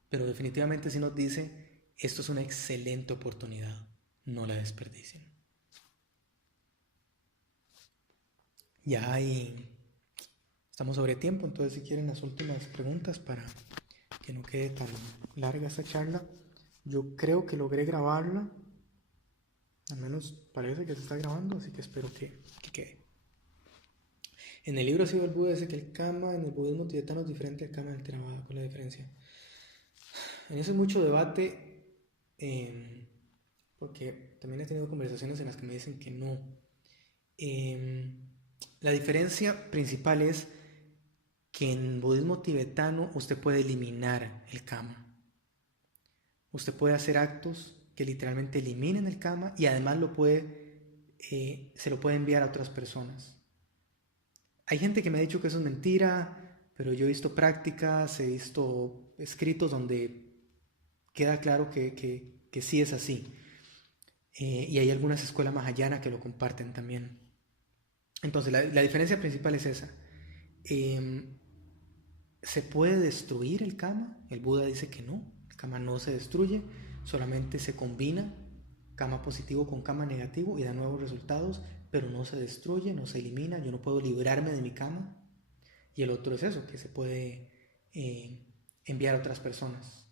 pero definitivamente sí nos dice, esto es una excelente oportunidad, no la desperdicien. Ya estamos sobre tiempo, entonces si quieren las últimas preguntas para que no quede tan larga esta charla. Yo creo que logré grabarla, al menos parece que se está grabando, así que espero que quede. En el libro Siva el Buda dice que el Kama en el budismo tibetano es diferente al Kama del Theravada. ¿Cuál es la diferencia? En eso hay mucho debate, porque también he tenido conversaciones en las que me dicen que no. La diferencia principal es que en budismo tibetano usted puede eliminar el Kama. Usted puede hacer actos que literalmente eliminen el Kama y además se lo puede enviar a otras personas. Hay gente que me ha dicho que eso es mentira, pero yo he visto prácticas, he visto escritos donde queda claro que sí es así. Y hay algunas escuelas mahayana que lo comparten también. Entonces, la diferencia principal es esa. ¿Se puede destruir el Kama? El Buda dice que no. El Kama no se destruye, solamente se combina Kama positivo con Kama negativo y da nuevos resultados, pero no se destruye, no se elimina. Yo no puedo librarme de mi Kama. Y el otro es eso, que se puede enviar a otras personas.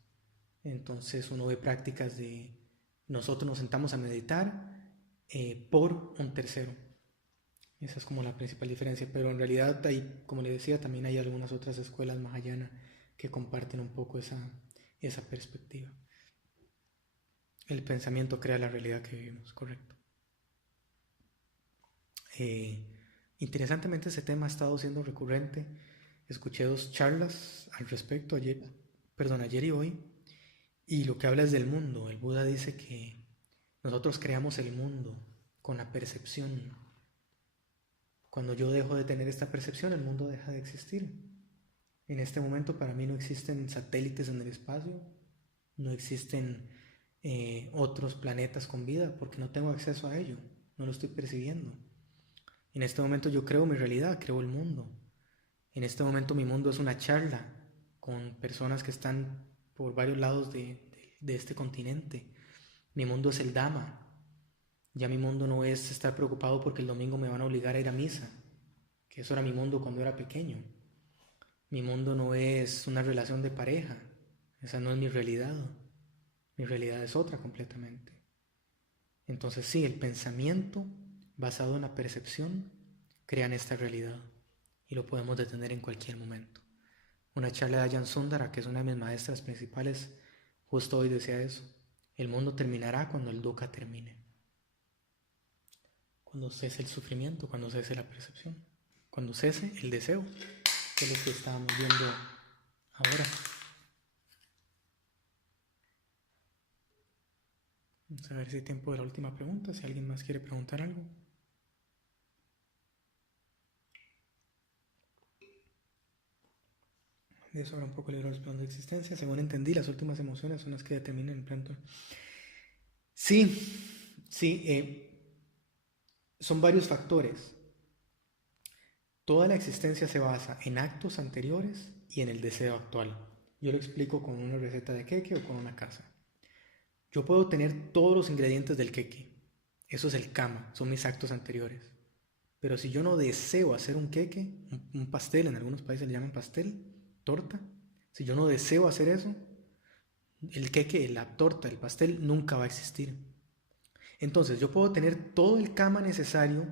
Entonces uno ve prácticas de nosotros nos sentamos a meditar por un tercero. Esa es como la principal diferencia, pero en realidad hay, como le decía, también hay algunas otras escuelas mahayana que comparten un poco esa perspectiva. El pensamiento crea la realidad que vivimos, correcto. Interesantemente ese tema ha estado siendo recurrente. Escuché 2 charlas al respecto ayer y hoy, y lo que habla es del mundo. El Buda dice que Nosotros creamos el mundo con la percepción. Cuando yo dejo de tener esta percepción, el mundo deja de existir. En este momento para mí no existen satélites en el espacio, no existen otros planetas con vida, porque no tengo acceso a ello, no lo estoy percibiendo. En este momento yo creo mi realidad, creo el mundo. En este momento mi mundo es una charla con personas que están por varios lados de este continente. Mi mundo es el Dhamma. Ya mi mundo no es estar preocupado porque el domingo me van a obligar a ir a misa, que eso era mi mundo cuando era pequeño. Mi mundo no es una relación de pareja, esa no es mi realidad. Mi realidad es otra completamente. Entonces sí, el pensamiento basado en la percepción crean esta realidad y lo podemos detener en cualquier momento. Una charla de Ajahn Sundara, que es una de mis maestras principales, justo hoy decía eso: el mundo terminará cuando el dukkha termine, cuando cese el sufrimiento, cuando cese la percepción, cuando cese el deseo, que es lo que estábamos viendo ahora. Vamos a ver si hay tiempo de la última pregunta, si alguien más quiere preguntar algo. De eso habla un poco el libro de los planos de existencia. Según entendí, las últimas emociones son las que determinan el plano. Sí, son varios factores. Toda la existencia se basa en actos anteriores y en el deseo actual. Yo lo explico con una receta de queque o con una casa. Yo puedo tener todos los ingredientes del queque. Eso es el kama, son mis actos anteriores. Pero si yo no deseo hacer un queque, un pastel, en algunos países le llaman pastel, torta, si yo no deseo hacer eso, el queque, la torta, el pastel nunca va a existir. Entonces yo puedo tener todo el kama necesario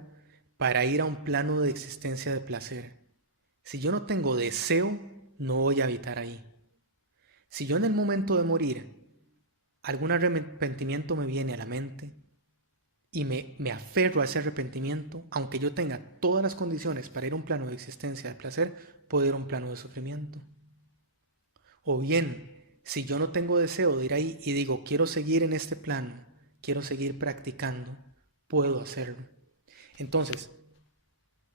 para ir a un plano de existencia de placer. Si yo no tengo deseo, no voy a habitar ahí. Si yo en el momento de morir, algún arrepentimiento me viene a la mente y me aferro a ese arrepentimiento, aunque yo tenga todas las condiciones para ir a un plano de existencia de placer, puedo ir a un plano de sufrimiento. O bien, si yo no tengo deseo de ir ahí y digo, quiero seguir en este plano, quiero seguir practicando, puedo hacerlo. Entonces,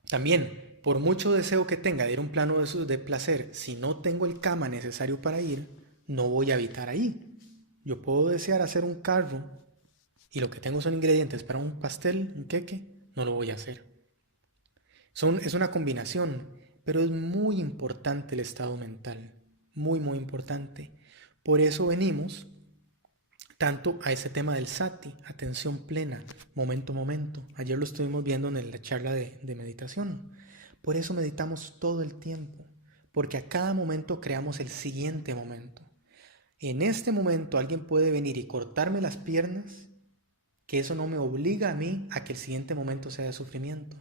también, por mucho deseo que tenga de ir a un plano de placer, si no tengo el kama necesario para ir, no voy a habitar ahí. Yo puedo desear hacer un carro y lo que tengo son ingredientes para un pastel, un queque, no lo voy a hacer. Es una combinación, pero es muy importante el estado mental, muy, muy importante. Por eso venimos tanto a ese tema del sati, atención plena, momento a momento. Ayer lo estuvimos viendo en la charla de meditación. Por eso meditamos todo el tiempo, porque a cada momento creamos el siguiente momento. En este momento alguien puede venir y cortarme las piernas, que eso no me obliga a mí a que el siguiente momento sea de sufrimiento.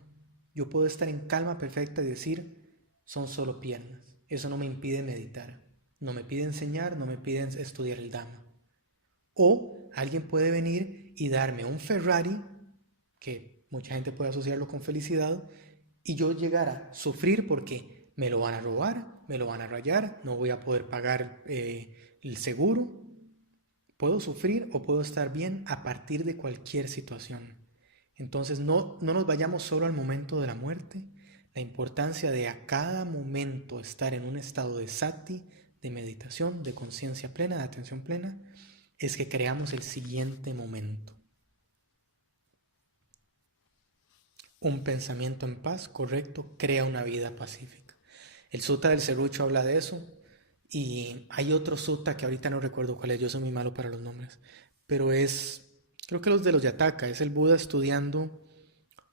Yo puedo estar en calma perfecta y decir, son solo piernas. Eso no me impide meditar, no me pide enseñar, no me pide estudiar el Dhamma. O alguien puede venir y darme un Ferrari, que mucha gente puede asociarlo con felicidad, y yo llegar a sufrir porque me lo van a robar, me lo van a rayar, no voy a poder pagar el seguro. Puedo sufrir o puedo estar bien a partir de cualquier situación. Entonces no nos vayamos solo al momento de la muerte. La importancia de a cada momento estar en un estado de sati, de meditación, de conciencia plena, de atención plena, es que creamos el siguiente momento. Un pensamiento en paz, correcto, crea una vida pacífica. El Sutta del Serrucho habla de eso. Y hay otro sutta que ahorita no recuerdo cuál es, yo soy muy malo para los nombres, pero creo que los de los Yataka, es el Buda estudiando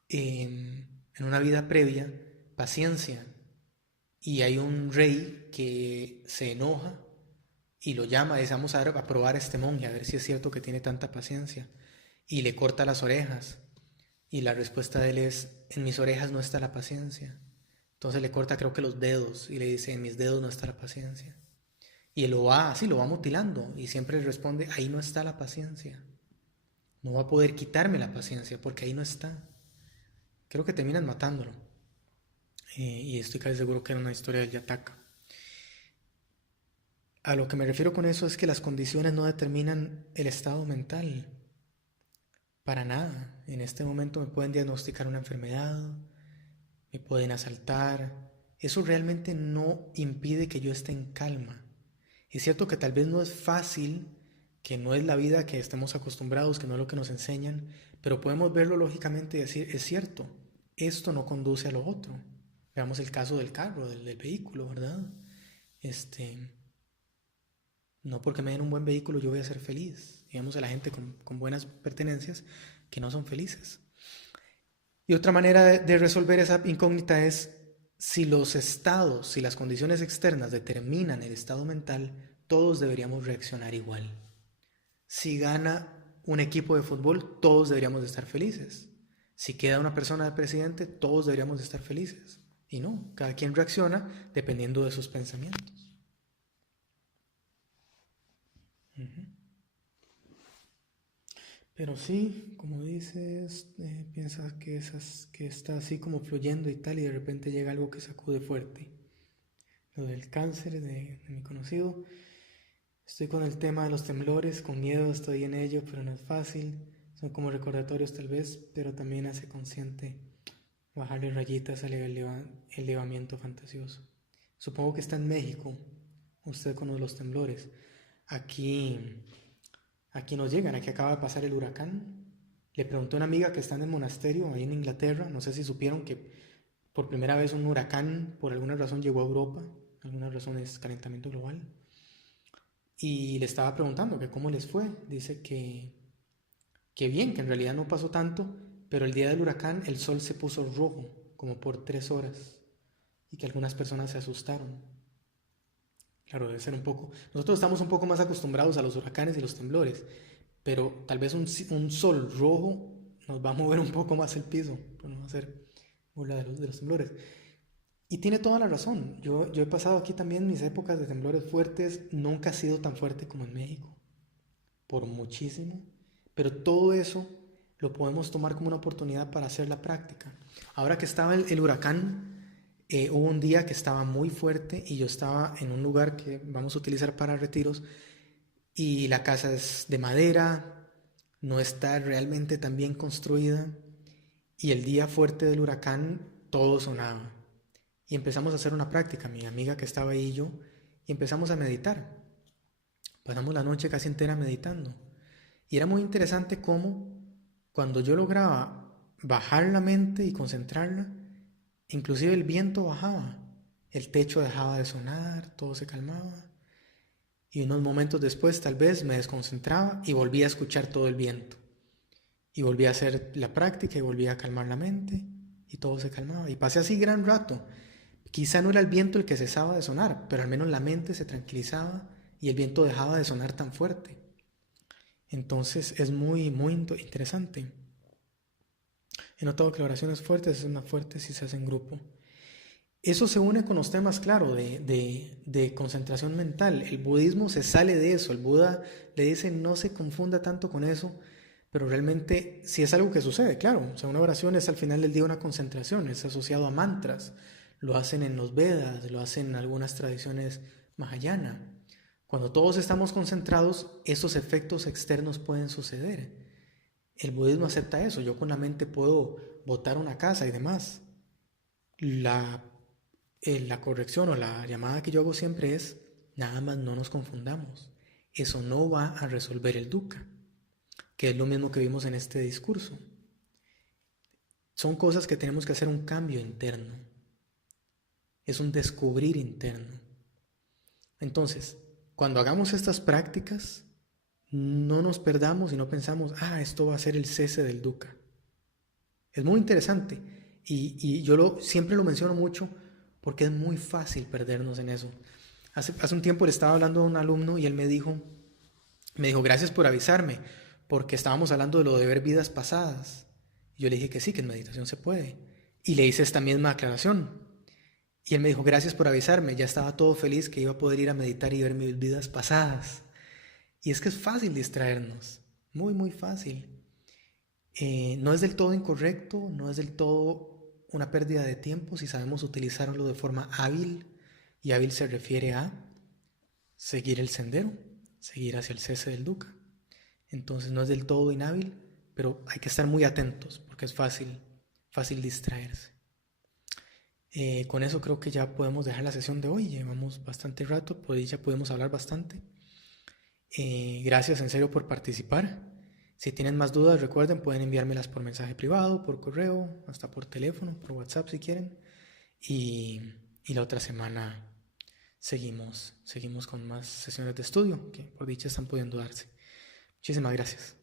en una vida previa paciencia. Y hay un rey que se enoja y lo llama, dice, vamos a probar a este monje, a ver si es cierto que tiene tanta paciencia. Y le corta las orejas. Y la respuesta de él es, en mis orejas no está la paciencia. Entonces le corta creo que los dedos y le dice, en mis dedos no está la paciencia. Y él lo va mutilando y siempre le responde, ahí no está la paciencia. No va a poder quitarme la paciencia porque ahí no está. Creo que terminan matándolo. Y estoy casi seguro que era una historia del Yataka. A lo que me refiero con eso es que las condiciones no determinan el estado mental. para nada. En este momento me pueden diagnosticar una enfermedad, me pueden asaltar. Eso realmente no impide que yo esté en calma. Es cierto que tal vez no es fácil, que no es la vida que estemos acostumbrados, que no es lo que nos enseñan, pero podemos verlo lógicamente y decir, es cierto, esto no conduce a lo otro. Veamos el caso del carro, del vehículo, ¿verdad? No porque me den un buen vehículo yo voy a ser feliz. Digamos a la gente con buenas pertenencias que no son felices. Y otra manera de resolver esa incógnita es si los estados, si las condiciones externas determinan el estado mental, todos deberíamos reaccionar igual. Si gana un equipo de fútbol, todos deberíamos de estar felices. Si queda una persona de presidente, todos deberíamos de estar felices. Y no, cada quien reacciona dependiendo de sus pensamientos. Pero sí, como dices, piensas que está así como fluyendo y tal, y de repente llega algo que sacude fuerte. Lo del cáncer de mi conocido. Estoy con el tema de los temblores, con miedo estoy en ello, pero no es fácil. Son como recordatorios tal vez, pero también hace consciente bajarle rayitas al elevamiento fantasioso. Supongo que está en México, usted con los temblores. Aquí nos llegan, aquí acaba de pasar el huracán. Le pregunté a una amiga que está en el monasterio, ahí en Inglaterra, no sé si supieron que por primera vez un huracán por alguna razón llegó a Europa, alguna razón es calentamiento global. Y le estaba preguntando que cómo les fue. Dice que bien, que en realidad no pasó tanto, pero el día del huracán el sol se puso rojo, como por 3 horas, y que algunas personas se asustaron. Claro, debe ser un poco... Nosotros estamos un poco más acostumbrados a los huracanes y los temblores, pero tal vez un sol rojo nos va a mover un poco más el piso, pero no va a ser burla de los temblores. Y tiene toda la razón. Yo he pasado aquí también mis épocas de temblores fuertes. Nunca ha sido tan fuerte como en México, por muchísimo. Pero todo eso lo podemos tomar como una oportunidad para hacer la práctica. Ahora que estaba el huracán, hubo un día que estaba muy fuerte y yo estaba en un lugar que vamos a utilizar para retiros y la casa es de madera, no está realmente tan bien construida y el día fuerte del huracán todo sonaba. Y empezamos a hacer una práctica, mi amiga que estaba ahí y yo, y empezamos a meditar. Pasamos la noche casi entera meditando. Y era muy interesante cómo cuando yo lograba bajar la mente y concentrarla, inclusive el viento bajaba, el techo dejaba de sonar, todo se calmaba. Y unos momentos después tal vez me desconcentraba y volvía a escuchar todo el viento. Y volvía a hacer la práctica y volvía a calmar la mente y todo se calmaba. Y pasé así gran rato. Quizá no era el viento el que cesaba de sonar, pero al menos la mente se tranquilizaba y el viento dejaba de sonar tan fuerte. Entonces es muy, muy interesante. He notado que las oraciones fuertes es más fuerte si se hace en grupo. Eso se une con los temas, claro, de concentración mental. El budismo se sale de eso. El Buda le dice no se confunda tanto con eso, pero realmente sí es algo que sucede, claro. O sea, una oración es al final del día una concentración, es asociado a mantras. Lo hacen en los Vedas, lo hacen en algunas tradiciones Mahayana. Cuando todos estamos concentrados, esos efectos externos pueden suceder. El budismo acepta eso. Yo con la mente puedo botar una casa y demás. La corrección o la llamada que yo hago siempre es, nada más no nos confundamos. Eso no va a resolver el dukkha, que es lo mismo que vimos en este discurso. Son cosas que tenemos que hacer un cambio interno. Es un descubrir interno. Entonces, cuando hagamos estas prácticas, no nos perdamos y no pensamos, esto va a ser el cese del dukkha. Es muy interesante y yo siempre lo menciono mucho porque es muy fácil perdernos en eso. Hace un tiempo le estaba hablando a un alumno y él me dijo, gracias por avisarme, porque estábamos hablando de lo de ver vidas pasadas. Y yo le dije que sí, que en meditación se puede. Y le hice esta misma aclaración. Y él me dijo, gracias por avisarme, ya estaba todo feliz que iba a poder ir a meditar y ver mis vidas pasadas. Y es que es fácil distraernos, muy, muy fácil. No es del todo incorrecto, no es del todo una pérdida de tiempo si sabemos utilizarlo de forma hábil, y hábil se refiere a seguir el sendero, seguir hacia el cese del dukkha. Entonces no es del todo inhábil, pero hay que estar muy atentos porque es fácil distraerse. Con eso creo que ya podemos dejar la sesión de hoy. Llevamos bastante rato, pues ya podemos hablar bastante. Gracias en serio por participar. Si tienen más dudas, recuerden, pueden enviármelas por mensaje privado, por correo, hasta por teléfono, por WhatsApp si quieren. Y la otra semana seguimos con más sesiones de estudio que por dicha están pudiendo darse. Muchísimas gracias.